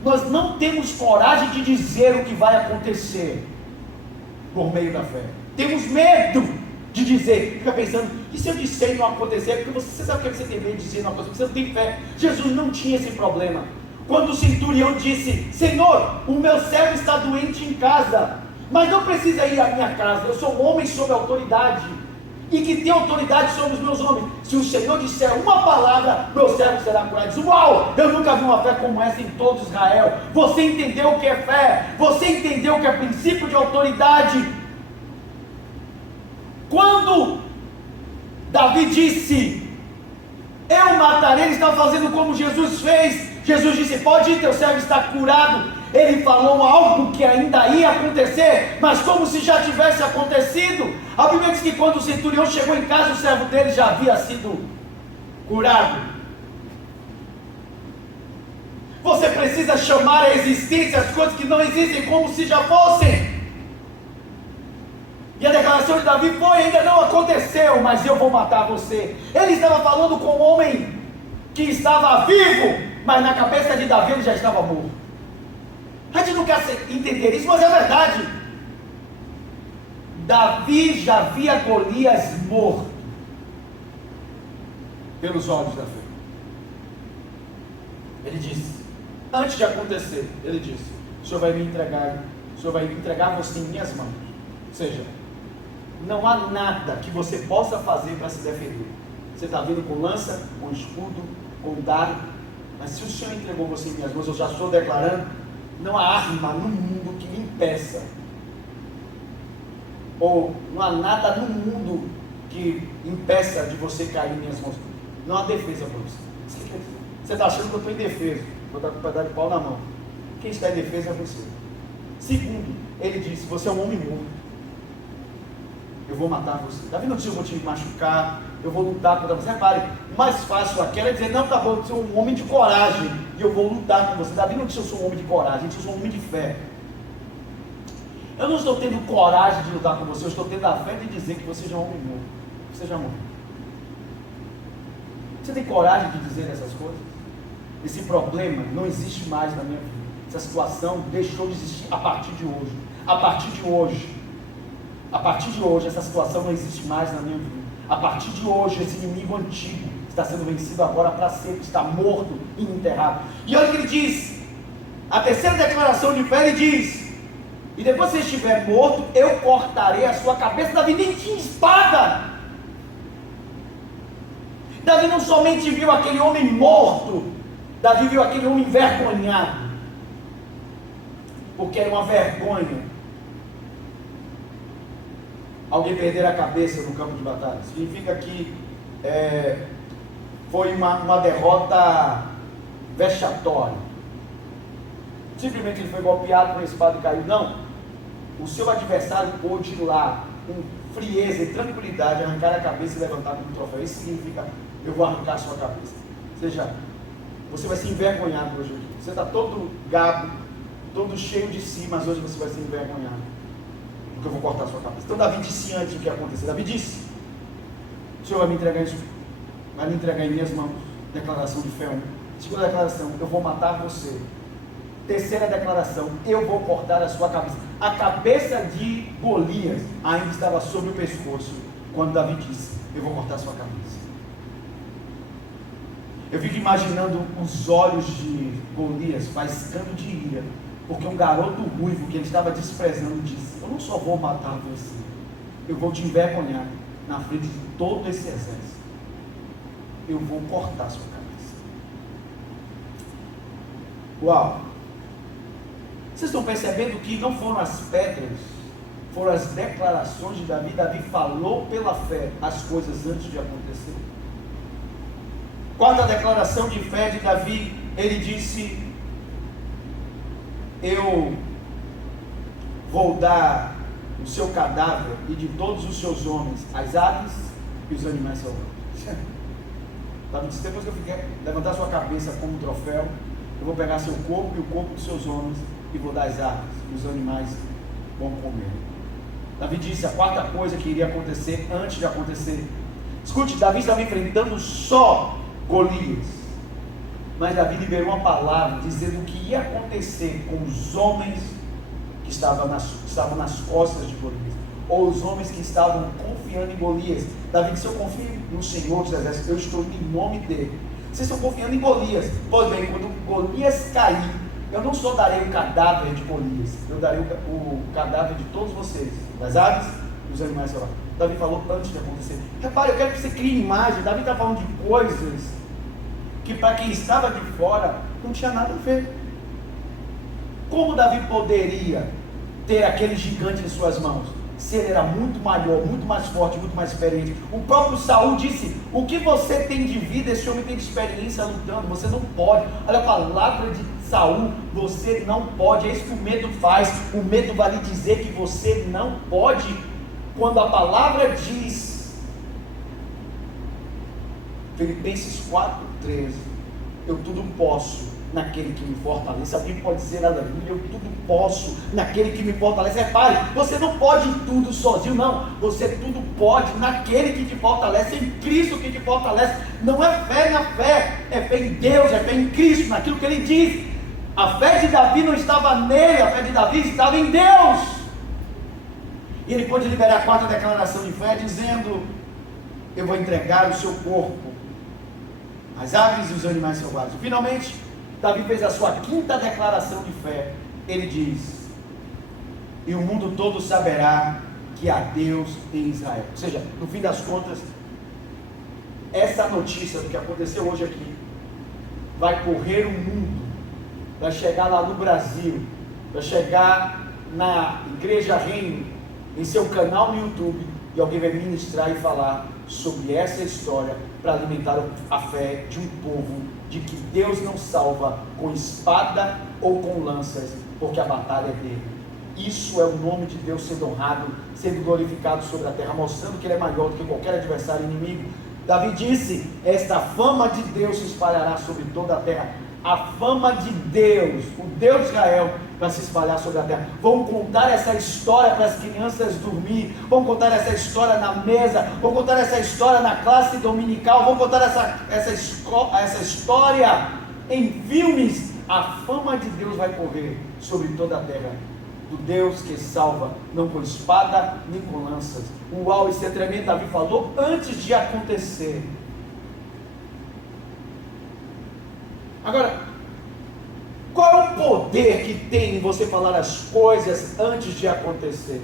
Nós não temos coragem de dizer o que vai acontecer por meio da fé. Temos medo de dizer. Fica pensando: e se eu disser e não acontecer? Porque você sabe o que você tem medo de dizer uma coisa, porque você não tem fé. Jesus não tinha esse problema. Quando o centurião disse: Senhor, o meu servo está doente em casa, mas não precisa ir à minha casa, eu sou um homem sob autoridade, e que tem autoridade sobre os meus homens. Se o Senhor disser uma palavra, meu servo será curado. Diz: uau, eu nunca vi uma fé como essa em todo Israel. Você entendeu o que é fé, você entendeu o que é princípio de autoridade. Quando Davi disse: eu matarei, ele estava fazendo como Jesus fez. Jesus disse: pode ir, teu servo está curado. Ele falou algo que ainda ia acontecer, mas como se já tivesse acontecido. A Bíblia diz que quando o centurião chegou em casa, o servo dele já havia sido curado. Você precisa chamar à existência as coisas que não existem como se já fossem. E a declaração de Davi foi: ainda não aconteceu, mas eu vou matar você. Ele estava falando com um homem que estava vivo, mas na cabeça de Davi ele já estava morto. A gente não quer entender isso, mas é verdade. Davi já via Golias morto pelos olhos da fé. Ele disse, antes de acontecer, ele disse: o Senhor vai me entregar, o Senhor vai entregar você em minhas mãos. Ou seja, não há nada que você possa fazer para se defender. Você está vindo com lança, com escudo, com dardo, mas se o Senhor entregou você em minhas mãos, eu já estou declarando, não há arma no mundo que me impeça, ou não há nada no mundo que impeça de você cair em minhas mãos. Não há defesa para você. Você está achando que eu estou indefeso, vou dar com um pedaço de pau na mão. Quem está em defesa é você. Segundo, ele disse: você é um homem morto, eu vou matar você. Davi não disse: eu vou te machucar, eu vou lutar contra você. Repare, o mais fácil aquela é dizer: não, tá bom, eu sou um homem de coragem e eu vou lutar com você. Davi não disse: eu sou um homem de coragem, ele disse: eu sou um homem de fé. Eu não estou tendo coragem de lutar com você, eu estou tendo a fé de dizer que você já é um homem morto. Você já morreu. Você tem coragem de dizer essas coisas? Esse problema não existe mais na minha vida. Essa situação deixou de existir a partir de hoje. A partir de hoje. A partir de hoje, essa situação não existe mais na minha vida. A partir de hoje, esse inimigo antigo está sendo vencido agora para sempre, está morto e enterrado. E olha o que ele diz, a terceira declaração de fé, ele diz: e depois que você estiver morto, eu cortarei a sua cabeça. Davi nem tinha espada. Davi não somente viu aquele homem morto, Davi viu aquele homem envergonhado, porque era uma vergonha alguém perder a cabeça no campo de batalha. Significa que foi uma derrota vexatória. Simplesmente ele foi golpeado com a espada e caiu. Não, o seu adversário pôde ir lá com frieza e tranquilidade arrancar a cabeça e levantar como troféu. Isso significa: eu vou arrancar a sua cabeça. Ou seja, você vai se envergonhar hoje aqui. Você está todo gabo, todo cheio de si, mas hoje você vai se envergonhar, porque eu vou cortar a sua cabeça. Então Davi disse antes o que ia acontecer. Davi disse: o Senhor vai me entregar isso, vai me entregar em minhas mãos. Declaração de fé. Segunda declaração: eu vou matar você. Terceira declaração: eu vou cortar a sua cabeça. A cabeça de Golias ainda estava sobre o pescoço quando Davi disse: eu vou cortar a sua cabeça. Eu fico imaginando os olhos de Golias faiscando de ira, porque um garoto ruivo que ele estava desprezando disse: eu não só vou matar você, eu vou te envergonhar na frente de todo esse exército. Eu vou cortar a sua cabeça. Uau! Vocês estão percebendo que não foram as pedras, foram as declarações de Davi. Davi falou pela fé as coisas antes de acontecer. Quarta declaração de fé de Davi: ele disse: eu vou dar o seu cadáver e de todos os seus homens às aves e os animais selvagens. Davi disse: depois que eu fiquei, levantar sua cabeça como um troféu, eu vou pegar seu corpo e o corpo dos seus homens e vou dar às aves e os animais vão comer. Davi disse a quarta coisa que iria acontecer antes de acontecer. Escute, Davi estava enfrentando só Golias, mas Davi liberou uma palavra dizendo o que ia acontecer com os homens que estavam nas costas de Golias, ou os homens que estavam confiando em Golias. Davi disse: eu confio no Senhor dos Exércitos, eu estou em nome dele. Vocês estão confiando em Golias. Pois bem, quando Golias cair, eu não só darei o cadáver de Golias, eu darei o cadáver de todos vocês, das aves e dos animais selvagens. Davi falou antes de acontecer. Repare, eu quero que você crie imagem. Davi está falando de coisas que para quem estava de fora não tinha nada a ver. Como Davi poderia ter aquele gigante em suas mãos, se ele era muito maior, muito mais forte, muito mais experiente? O próprio Saul disse: o que você tem de vida, esse homem tem de experiência lutando, você não pode. Olha a palavra de Saul: você não pode. É isso que o medo faz. O medo vai lhe dizer que você não pode. Quando a palavra diz, Filipenses 4:13, eu tudo posso naquele que me fortalece. Alguém pode dizer aleluia? Eu tudo posso naquele que me fortalece. Repare, você não pode tudo sozinho, não. Você tudo pode naquele que te fortalece, em Cristo que te fortalece. Não é fé na fé, é fé em Deus, é fé em Cristo, naquilo que ele diz. A fé de Davi não estava nele, a fé de Davi estava em Deus. E ele pôde liberar a quarta declaração de fé dizendo: eu vou entregar o seu corpo às aves e os animais selvagens. Finalmente, Davi fez a sua quinta declaração de fé. Ele diz: e o mundo todo saberá que há Deus em Israel. Ou seja, no fim das contas, essa notícia do que aconteceu hoje aqui vai correr o mundo, vai chegar lá no Brasil, vai chegar na Igreja Reino, em seu canal no YouTube, e alguém vai ministrar e falar sobre essa história para alimentar a fé de um povo de que Deus não salva com espada ou com lanças, porque a batalha é dele. Isso é o nome de Deus sendo honrado, sendo glorificado sobre a terra, mostrando que ele é maior do que qualquer adversário inimigo. Davi disse: esta fama de Deus se espalhará sobre toda a terra. A fama de Deus, o Deus de Israel, vai se espalhar sobre a terra. Vão contar essa história para as crianças dormir, vão contar essa história na mesa, vão contar essa história na classe dominical, vão contar essa história em filmes. A fama de Deus vai correr sobre toda a terra, do Deus que salva, não com espada nem com lanças. Uau, isso é tremendo. Davi falou antes de acontecer. Agora, qual é o poder que tem em você falar as coisas antes de acontecer?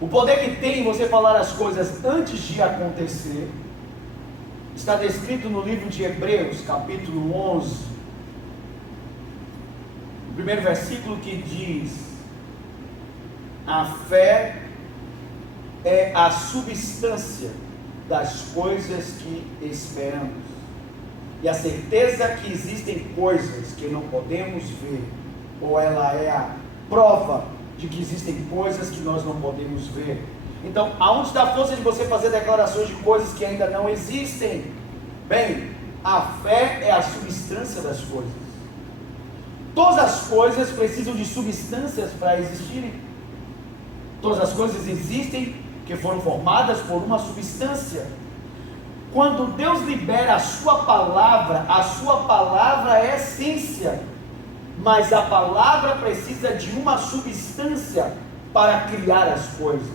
O poder que tem em você falar as coisas antes de acontecer está descrito no livro de Hebreus, capítulo 11, o primeiro versículo, que diz: a fé é a substância das coisas que esperamos, e a certeza que existem coisas que não podemos ver, ou ela é a prova de que existem coisas que nós não podemos ver. Então, aonde está a força de você fazer declarações de coisas que ainda não existem? Bem, a fé é a substância das coisas. Todas as coisas precisam de substâncias para existirem. Todas as coisas existem que foram formadas por uma substância. Quando Deus libera a sua palavra é essência, mas a palavra precisa de uma substância para criar as coisas.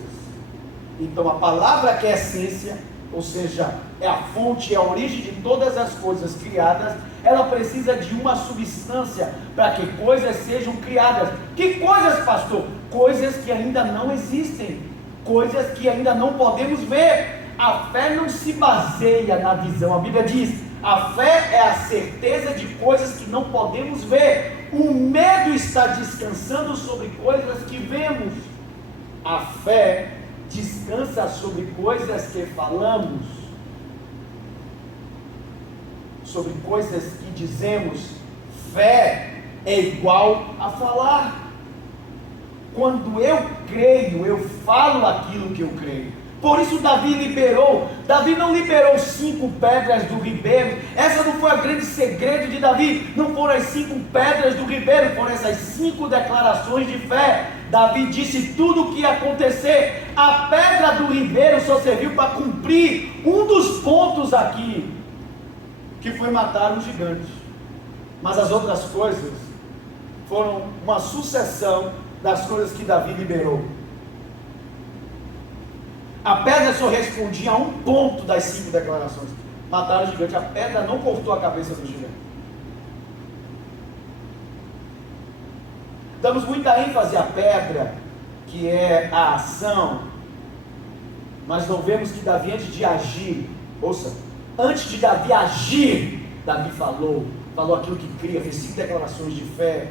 Então a palavra, que é essência, ou seja, é a fonte, é a origem de todas as coisas criadas, ela precisa de uma substância para que coisas sejam criadas. Que coisas, pastor? Coisas que ainda não existem, coisas que ainda não podemos ver. A fé não se baseia na visão. A Bíblia diz: a fé é a certeza de coisas que não podemos ver. O medo está descansando sobre coisas que vemos. A fé descansa sobre coisas que falamos. sobre coisas que dizemos, fé é igual a falar. Quando eu creio, eu falo aquilo que eu creio. Por isso Davi não liberou 5 pedras do ribeiro. Essa não foi o grande segredo de Davi, não foram as 5 pedras do ribeiro, foram essas 5 declarações de fé. Davi disse tudo o que ia acontecer. A pedra do ribeiro só serviu para cumprir um dos pontos aqui, que foi matar os gigantes. Mas as outras coisas foram uma sucessão das coisas que Davi liberou. A pedra só respondia a um ponto das 5 declarações. Mataram o gigante. A pedra não cortou a cabeça do gigante. Damos muita ênfase à pedra, que é a ação, mas não vemos que Davi, antes de agir, antes de Davi agir, Davi falou aquilo que cria, fez 5 declarações de fé.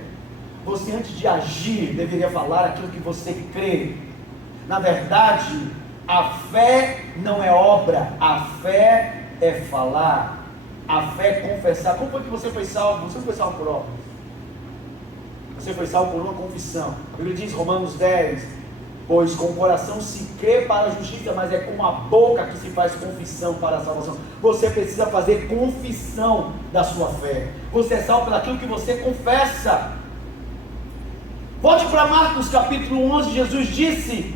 Você, antes de agir, deveria falar aquilo que você crê. Na verdade, a fé não é obra, a fé é falar, a fé é confessar. Como foi que você foi salvo? Você não foi salvo por obras, você foi salvo por uma confissão. A Bíblia diz, Romanos 10, pois com o coração se crê para a justiça, mas é com a boca que se faz confissão para a salvação. Você precisa fazer confissão da sua fé. Você é salvo por aquilo que você confessa. Volte para Marcos capítulo 11, Jesus disse,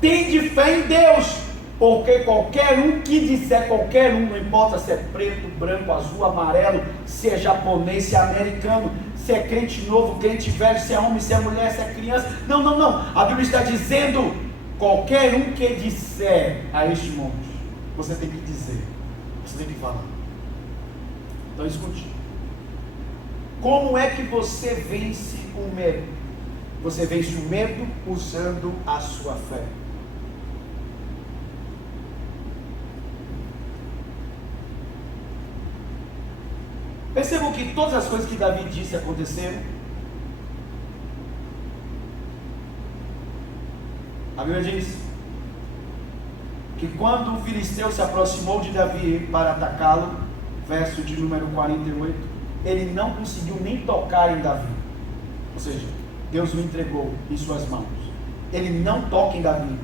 tende fé em Deus, porque qualquer um que disser, qualquer um, não importa se é preto, branco, azul, amarelo, se é japonês, se é americano, se é crente novo, crente velho, se é homem, se é mulher, se é criança, não, a Bíblia está dizendo, qualquer um que disser a este monte, você tem que dizer, você tem que falar. Então escute, como é que você vence o medo? Você vence o medo usando a sua fé. Percebam que todas as coisas que Davi disse aconteceram. A Bíblia diz que quando o filisteu se aproximou de Davi para atacá-lo, verso de número 48, ele não conseguiu nem tocar em Davi. Ou seja, Deus o entregou em suas mãos. Ele não toca em Davi.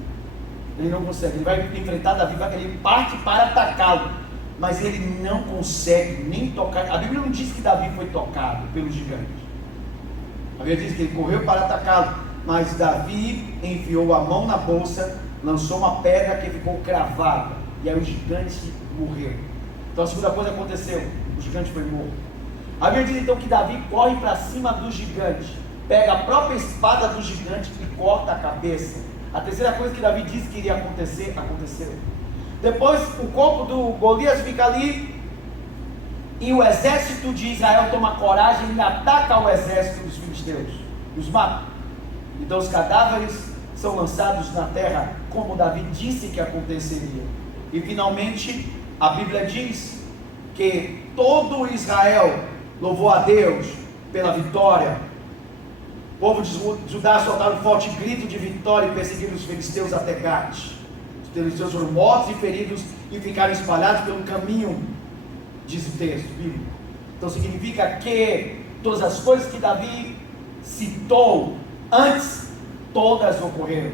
Ele não consegue. Ele vai enfrentar Davi, ele parte para atacá-lo, mas ele não consegue nem tocar. A Bíblia não diz que Davi foi tocado pelo gigante. A Bíblia diz que ele correu para atacá-lo, mas Davi enfiou a mão na bolsa, lançou uma pedra que ficou cravada, e aí o gigante morreu. Então a segunda coisa aconteceu, o gigante foi morto. A Bíblia diz então que Davi corre para cima do gigante, pega a própria espada do gigante e corta a cabeça. A terceira coisa que Davi disse que iria acontecer, aconteceu. Depois o corpo do Golias fica ali, e o exército de Israel toma coragem e ataca o exército dos filisteus, os mata. Então os cadáveres são lançados na terra, como Davi disse que aconteceria. E finalmente a Bíblia diz que todo Israel louvou a Deus pela vitória. O povo de Judá soltaram um forte grito de vitória e perseguiram os filisteus até Gate. Os filisteus foram mortos e feridos e ficaram espalhados pelo caminho, diz o texto bíblico. Então significa que todas as coisas que Davi citou antes, todas ocorreram.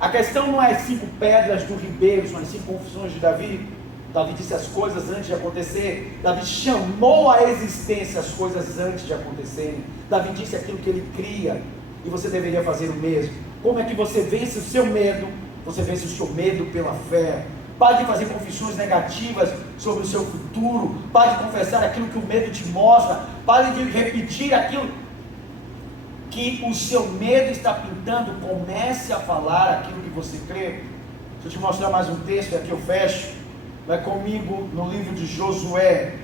A questão não é as 5 pedras do ribeiro, são as 5 confissões de Davi. Davi disse as coisas antes de acontecer. Davi chamou à existência as coisas antes de acontecerem. Davi disse aquilo que ele cria, e você deveria fazer o mesmo. Como é que você vence o seu medo? Você vence o seu medo pela fé. Pare de fazer confissões negativas sobre o seu futuro. Pare de confessar aquilo que o medo te mostra. Pare de repetir aquilo que o seu medo está pintando. Comece a falar aquilo que você crê. Deixa eu te mostrar mais um texto, aqui eu fecho. Vai comigo no livro de Josué.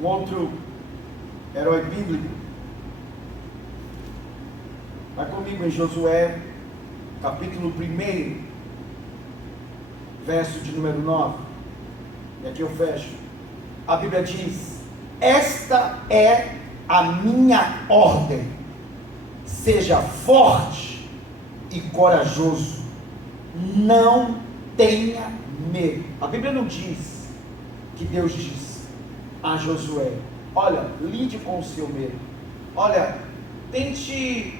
Um outro herói bíblico. Vai comigo em Josué, capítulo 1, verso de número 9. E aqui eu fecho. A Bíblia diz: esta é a minha ordem, seja forte e corajoso, não tenha medo. A Bíblia não diz que Deus diz a Josué: olha, lide com o seu medo. Olha, tente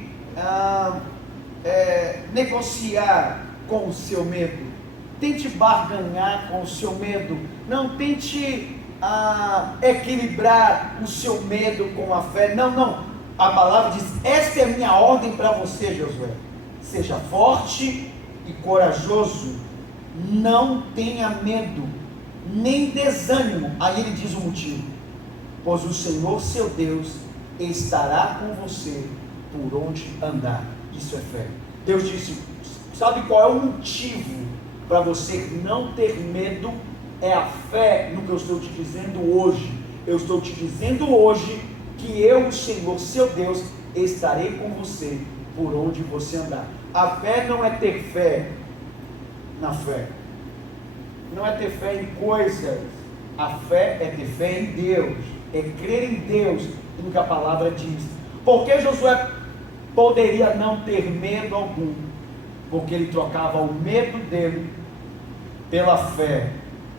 negociar com o seu medo. Tente barganhar com o seu medo. Não tente equilibrar o seu medo com a fé. Não. A palavra diz: esta é a minha ordem para você, Josué. Seja forte e corajoso. Não tenha medo, nem desânimo. Aí ele diz o motivo: pois o Senhor seu Deus estará com você por onde andar. Isso é fé. Deus disse: sabe qual é o motivo para você não ter medo? É a fé no que eu estou te dizendo hoje. Eu estou te dizendo hoje que eu, o Senhor seu Deus, estarei com você por onde você andar. A fé não é ter fé na fé, não é ter fé em coisas. A fé é ter fé em Deus, é crer em Deus, no que a palavra diz. Porque Josué poderia não ter medo algum? Porque ele trocava o medo dele pela fé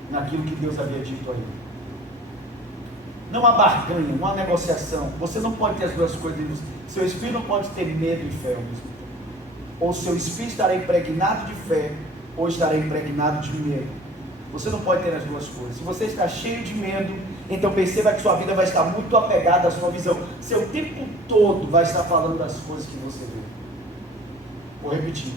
naquilo que Deus havia dito a ele. Não há barganha, não há negociação. Você não pode ter as duas coisas. Seu espírito não pode ter medo e fé ao mesmo tempo. Ou seu espírito estará impregnado de fé, ou estará impregnado de medo. Você não pode ter as duas coisas. Se você está cheio de medo, então perceba que sua vida vai estar muito apegada à sua visão. Seu tempo todo vai estar falando das coisas que você vê. Vou repetir.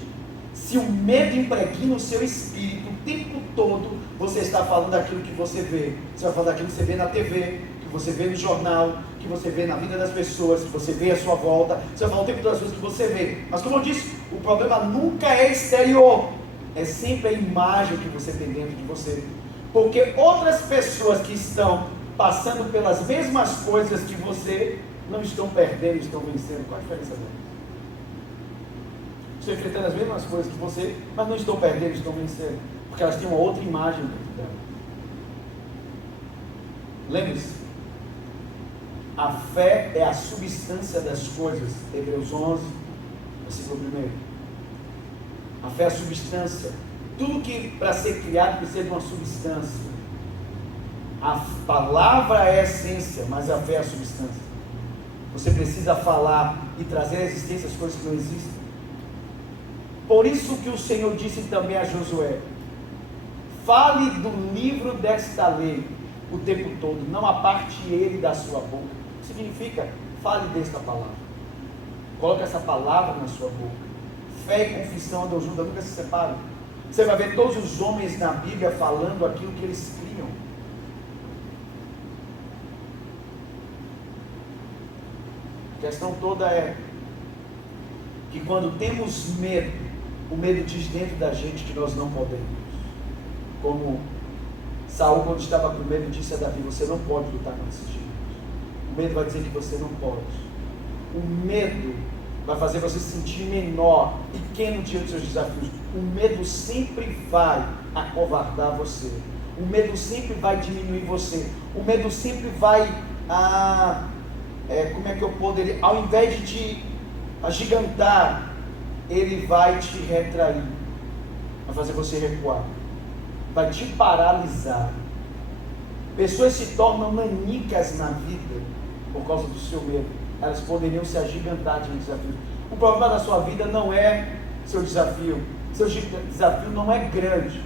Se o medo impregna o seu espírito, o tempo todo você está falando daquilo que você vê. Você vai falar daquilo que você vê na TV, que você vê no jornal, que você vê na vida das pessoas, que você vê à sua volta. Você vai falar o tempo todo das coisas que você vê. Mas como eu disse, o problema nunca é exterior. É sempre a imagem que você tem dentro de você. Porque outras pessoas que estão passando pelas mesmas coisas que você, não estão perdendo, estão vencendo. Qual a diferença delas? Estão enfrentando as mesmas coisas que você, mas não estão perdendo, estão vencendo. Porque elas têm uma outra imagem dentro dela. Lembre-se, a fé é a substância das coisas. Hebreus 11, versículo 1. A fé é a substância. Tudo que para ser criado precisa de uma substância. A palavra é a essência, mas a fé é a substância. Você precisa falar e trazer à existência as coisas que não existem. Por isso que o Senhor disse também a Josué: fale do livro desta lei o tempo todo, não aparte ele da sua boca. Significa, fale desta palavra. Coloque essa palavra na sua boca. Fé e confissão andam juntas, nunca se separam. Você vai ver todos os homens na Bíblia falando aquilo que eles criam. A questão toda é que quando temos medo, o medo diz dentro da gente que nós não podemos. Como Saul, quando estava com medo, disse a Davi: você não pode lutar com esses gigantes. O medo vai dizer que você não pode. O medo vai fazer você se sentir menor, pequeno diante dos seus desafios. O medo sempre vai acovardar você. O medo sempre vai diminuir você. O medo sempre vai, como é que eu poderia, ao invés de te agigantar, ele vai te retrair, vai fazer você recuar, vai te paralisar. Pessoas se tornam nanicas na vida por causa do seu medo. Elas poderiam se agigantar diante de desafios. O problema da sua vida não é seu desafio. Seu desafio não é grande.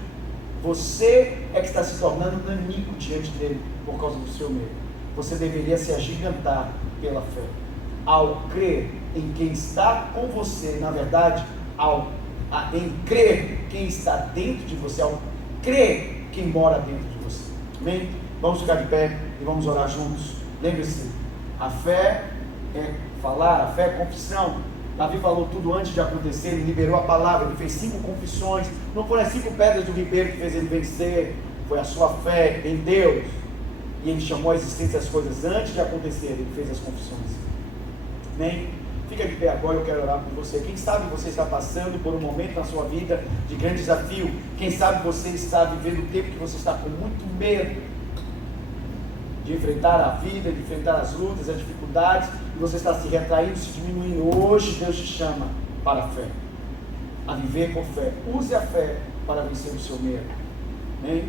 Você é que está se tornando nanico diante dele por causa do seu medo. Você deveria se agigantar pela fé. Ao crer em quem está com você, na verdade, em crer quem está dentro de você, ao crer quem mora dentro de você. Amém? Vamos ficar de pé e vamos orar juntos. Lembre-se, a fé é falar, a fé é confissão. Davi falou tudo antes de acontecer, ele liberou a palavra, ele fez 5 confissões. Não foram as 5 pedras do ribeiro que fez ele vencer, foi a sua fé em Deus. E ele chamou a existência das coisas antes de acontecer, ele fez as confissões. Amém? Fica de pé agora, eu quero orar por você. Quem sabe você está passando por um momento na sua vida de grande desafio. Quem sabe você está vivendo um tempo que você está com muito medo de enfrentar a vida, de enfrentar as lutas, as dificuldades, e você está se retraindo, se diminuindo. Hoje Deus te chama para a fé, a viver com fé. Use a fé para vencer o seu medo. Amém?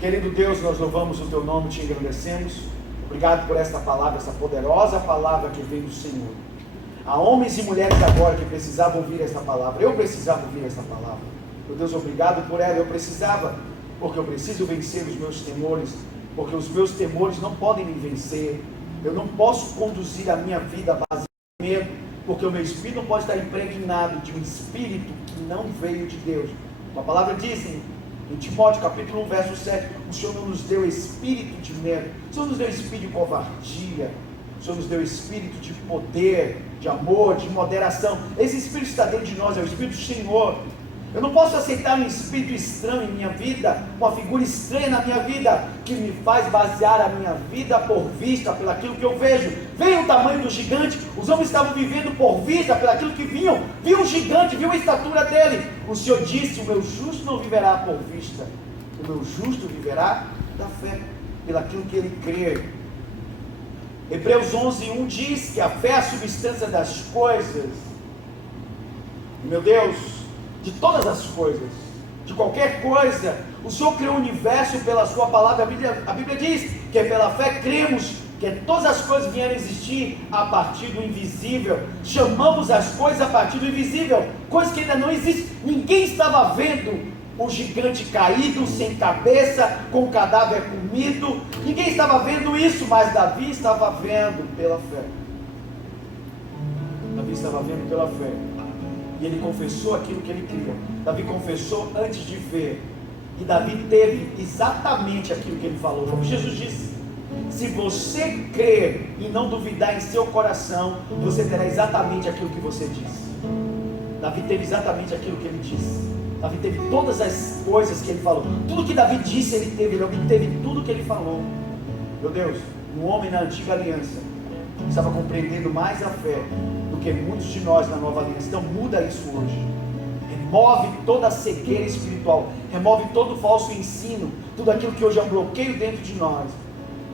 Querido Deus, nós louvamos o teu nome, te engrandecemos. Obrigado por esta palavra, essa poderosa palavra que vem do Senhor. Há homens e mulheres agora que precisavam ouvir esta palavra. Eu precisava ouvir esta palavra. Meu Deus, obrigado por ela. Eu precisava, porque eu preciso vencer os meus temores, porque os meus temores não podem me vencer. Eu não posso conduzir a minha vida baseada em medo, porque o meu espírito não pode estar impregnado de um espírito que não veio de Deus. A palavra diz em Timóteo capítulo 1, verso 7, o Senhor não nos deu espírito de medo, o Senhor nos deu espírito de covardia, o Senhor nos deu espírito de poder, de amor, de moderação. Esse espírito está dentro de nós, é o espírito do Senhor. Eu não posso aceitar um espírito estranho em minha vida, uma figura estranha na minha vida, que me faz basear a minha vida por vista, pelaquilo que eu vejo. Veio o tamanho do gigante, os homens estavam vivendo por vista, pelaquilo que viam. Viu o gigante, viu a estatura dele. O Senhor disse, o meu justo não viverá por vista, o meu justo viverá da fé, pelaquilo que ele crê. Hebreus 11:1 diz que a fé é a substância das coisas. Meu Deus, de todas as coisas, de qualquer coisa, o Senhor criou o universo pela sua palavra. A Bíblia diz que pela fé cremos que todas as coisas vieram a existir a partir do invisível. Chamamos as coisas a partir do invisível, coisas que ainda não existem. Ninguém estava vendo o gigante caído, sem cabeça, com o cadáver comido. Ninguém estava vendo isso, mas Davi estava vendo pela fé. Davi estava vendo pela fé. E ele confessou aquilo que ele cria. Davi confessou antes de ver. E Davi teve exatamente aquilo que ele falou. Como Jesus disse: se você crer e não duvidar em seu coração, você terá exatamente aquilo que você disse. Davi teve exatamente aquilo que ele disse. Davi teve todas as coisas que ele falou. Tudo que Davi disse, ele teve. Ele obteve tudo que ele falou. Meu Deus, um homem na antiga aliança estava compreendendo mais a fé do que muitos de nós na nova aliança. Então muda isso hoje. Remove toda a cegueira espiritual. Remove todo o falso ensino. Tudo aquilo que hoje é um bloqueio dentro de nós,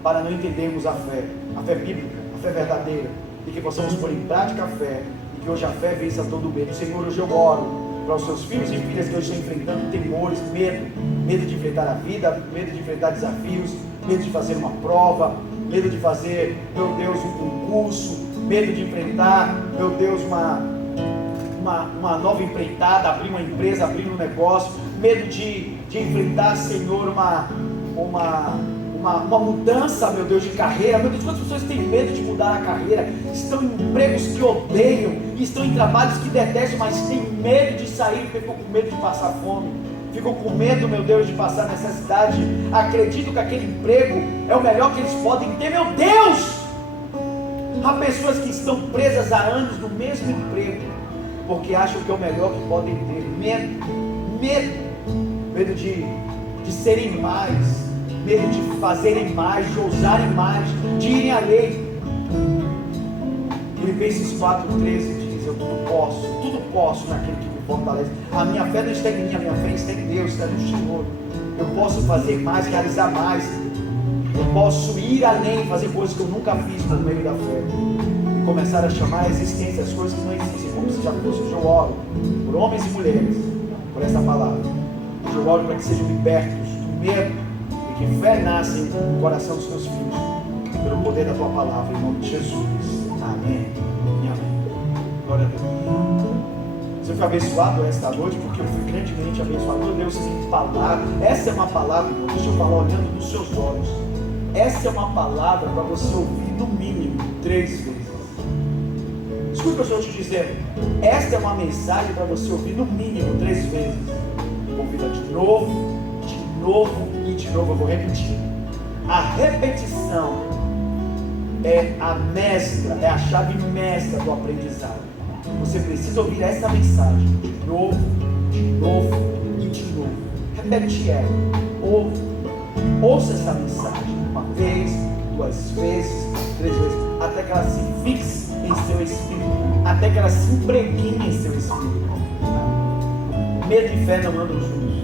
para não entendermos a fé bíblica, a fé verdadeira, e que possamos pôr em prática a fé, e que hoje a fé vença todo o medo. Senhor, hoje eu oro para os seus filhos e filhas que hoje estão enfrentando temores, medo de enfrentar a vida, medo de enfrentar desafios, medo de fazer uma prova, medo de fazer, meu Deus, um concurso, medo de enfrentar, meu Deus, uma nova empreitada, abrir uma empresa, abrir um negócio, medo de enfrentar, Senhor, uma mudança, meu Deus, de carreira. Meu Deus, quantas pessoas têm medo de mudar a carreira, estão em empregos que odeiam, estão em trabalhos que detestam, mas têm medo de sair, porque ficam com medo de passar fome, ficam com medo, meu Deus, de passar necessidade, acreditam que aquele emprego é o melhor que eles podem ter. Meu Deus, há pessoas que estão presas há anos no mesmo emprego, porque acham que é o melhor que podem ter. Medo de serem mais, medo de fazerem mais, de ousarem mais, de irem além. Filipenses 4,13 diz: eu tudo posso naquele que me fortalece. A minha fé não está em mim, a minha fé está em Deus, está no Senhor. Eu posso fazer mais, realizar mais. Eu posso ir além, fazer coisas que eu nunca fiz por meio da fé, e começar a chamar a existência as coisas que não existem, como se já fosse. Eu oro por homens e mulheres, por essa palavra. Eu oro para que sejam libertos do medo, e que fé nasça no coração dos teus filhos, pelo poder da tua palavra, em nome de Jesus. Amém e amém. Glória a Deus. Você foi abençoado esta noite, porque eu fui grandemente abençoado. Meu Deus, que palavra. Essa é uma palavra, irmão, deixa eu falar olhando nos seus olhos. Essa é uma palavra para você ouvir no mínimo 3 vezes. Escuta o que eu estou te dizendo. Esta é uma mensagem para você ouvir no mínimo 3 vezes. Ouvida de novo e de novo. Eu vou repetir. A repetição é a mestra, é a chave mestra do aprendizado. Você precisa ouvir essa mensagem de novo e de novo. Repete ela. Ouça essa mensagem 1 vez, 2 vezes, 3 vezes, até que ela se fixe em seu espírito, até que ela se impregne em seu espírito. Medo e fé não andam juntos.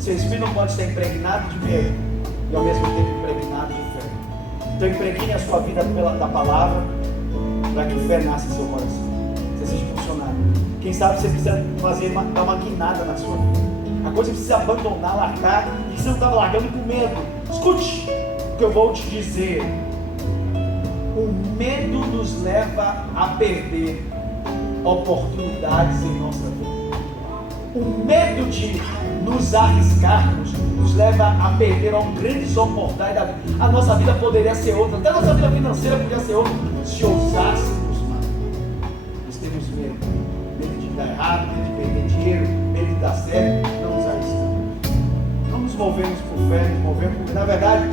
Seu espírito não pode estar impregnado de medo e ao mesmo tempo impregnado de fé. Então impregne a sua vida da palavra, para que fé nasça em seu coração. Você seja funcionário. Quem sabe você precisa dar uma guinada na sua vida. coisa que precisa abandonar, largar, e que você não estava largando com medo. Escute o que eu vou te dizer. O medo nos leva a perder oportunidades em nossa vida. O medo de nos arriscarmos nos leva a perder grandes oportunidades da vida. A nossa vida poderia ser outra, até a nossa vida financeira poderia ser outra, se ousássemos mais. Nós temos medo. Medo de dar errado, medo de perder dinheiro, medo de dar certo, não nos arriscamos. Não nos movemos por fé, nos movemos por... Na verdade,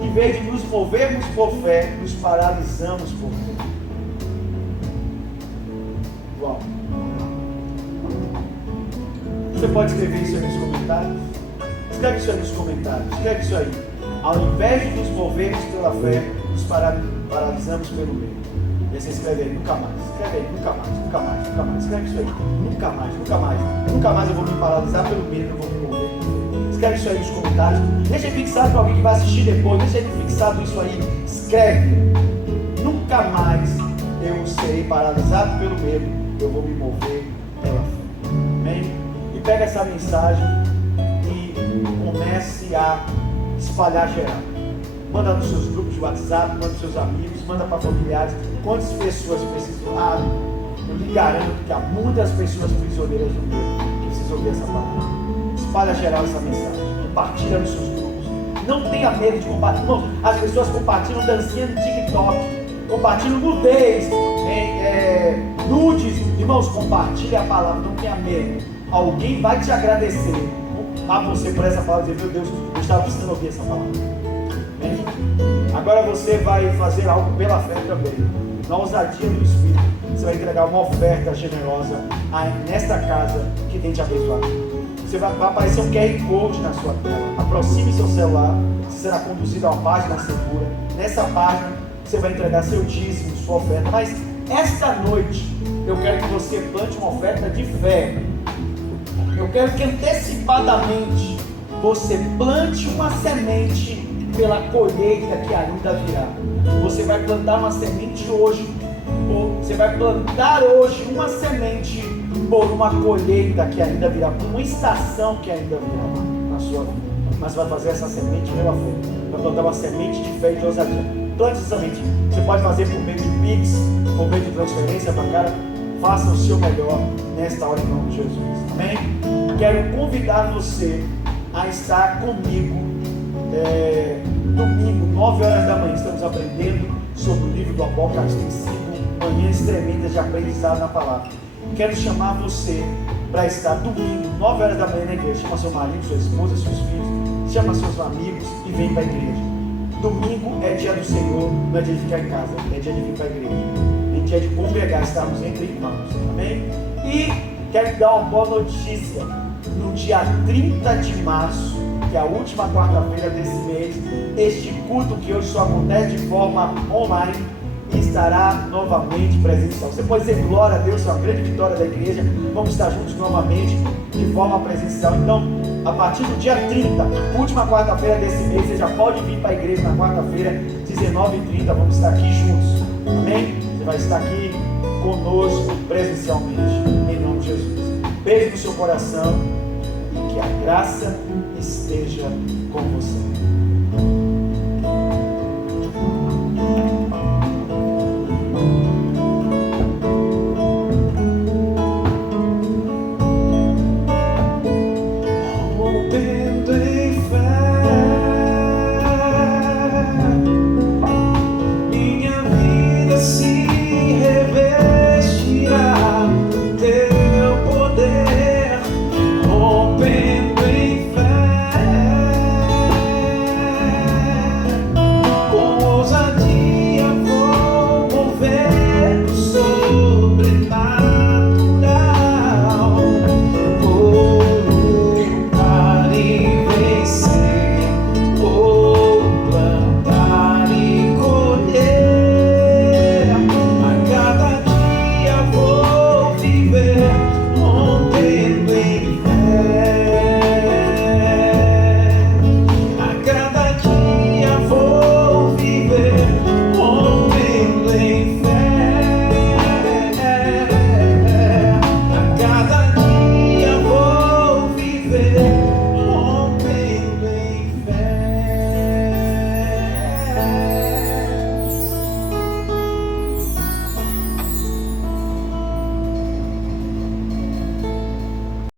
em vez de nos movermos por fé, nos paralisamos por fé. Uau! Você pode escrever isso aí nos comentários? Escreve isso aí nos comentários. Escreve isso aí. Ao invés de nos movermos pela fé, nos paralisamos pelo medo. E aí você escreve aí, nunca mais. Escreve aí, nunca mais, nunca mais, nunca mais. Escreve isso aí, nunca mais, nunca mais. Nunca mais eu vou me paralisar pelo medo, eu vou me mover. Escreve isso aí nos comentários. Deixa fixado para alguém que vai assistir depois. Deixa ele fixado isso aí. Escreve. Nunca mais eu serei paralisado pelo medo. Eu vou me mover pela fé. Amém? E pega essa mensagem e comece a espalhar geral. Manda nos seus grupos de WhatsApp, manda nos seus amigos, manda para familiares. Quantas pessoas precisam? Eu lhe garanto que há muitas pessoas prisioneiras do medo que precisam ouvir essa palavra. Espalha geral essa mensagem, compartilha nos seus grupos. Não tenha medo de compartilhar. Irmãos, as pessoas compartilham dancinha no TikTok, compartilham nudez, nudes. Irmãos, compartilhe a palavra, não tenha medo. Alguém vai te agradecer a você por essa palavra, dizer, meu Deus, eu estava precisando ouvir essa palavra. Amém? Agora você vai fazer algo pela fé também. Na ousadia do Espírito, você vai entregar uma oferta generosa nesta casa que tem te abençoado. Vai aparecer um QR Code na sua tela. Aproxime seu celular, você será conduzido a uma página segura. Nessa página, você vai entregar seu dízimo, sua oferta. Mas esta noite, eu quero que você plante uma oferta de fé. Eu quero que antecipadamente você plante uma semente pela colheita que ainda virá. Você vai plantar uma semente hoje, ou você vai plantar hoje uma semente por uma colheita que ainda virá, por uma estação que ainda virá na sua vida. Mas vai fazer essa semente pela fé. Vai plantar uma semente de fé e de ousadia. Plante essa semente. Você pode fazer por meio de Pix, por meio de transferência bancária. Faça o seu melhor nesta hora em nome de Jesus. Amém? Quero convidar você a estar comigo domingo, 9 horas da manhã. Estamos aprendendo sobre o livro do Apocalipse. Tem sido manhãs tremendas de aprendizado na palavra. Quero chamar você para estar domingo, 9 horas da manhã na igreja. Chama seu marido, sua esposa, seus filhos, chama seus amigos e vem para a igreja. Domingo é dia do Senhor, não é dia de ficar em casa, é dia de vir para a igreja. É dia de congregar, estarmos entre irmãos. Amém? E quero te dar uma boa notícia. No dia 30 de março, que é a última quarta-feira desse mês, este culto que hoje só acontece de forma online, estará novamente presencial. Você pode dizer glória a Deus, é uma grande vitória da igreja. Vamos estar juntos novamente de forma presencial. Então, a partir do dia 30, última quarta-feira desse mês, você já pode vir para a igreja na quarta-feira, 19h30, vamos estar aqui juntos. Amém? Você vai estar aqui conosco presencialmente, em nome de Jesus. Beijo no seu coração e que a graça esteja com você.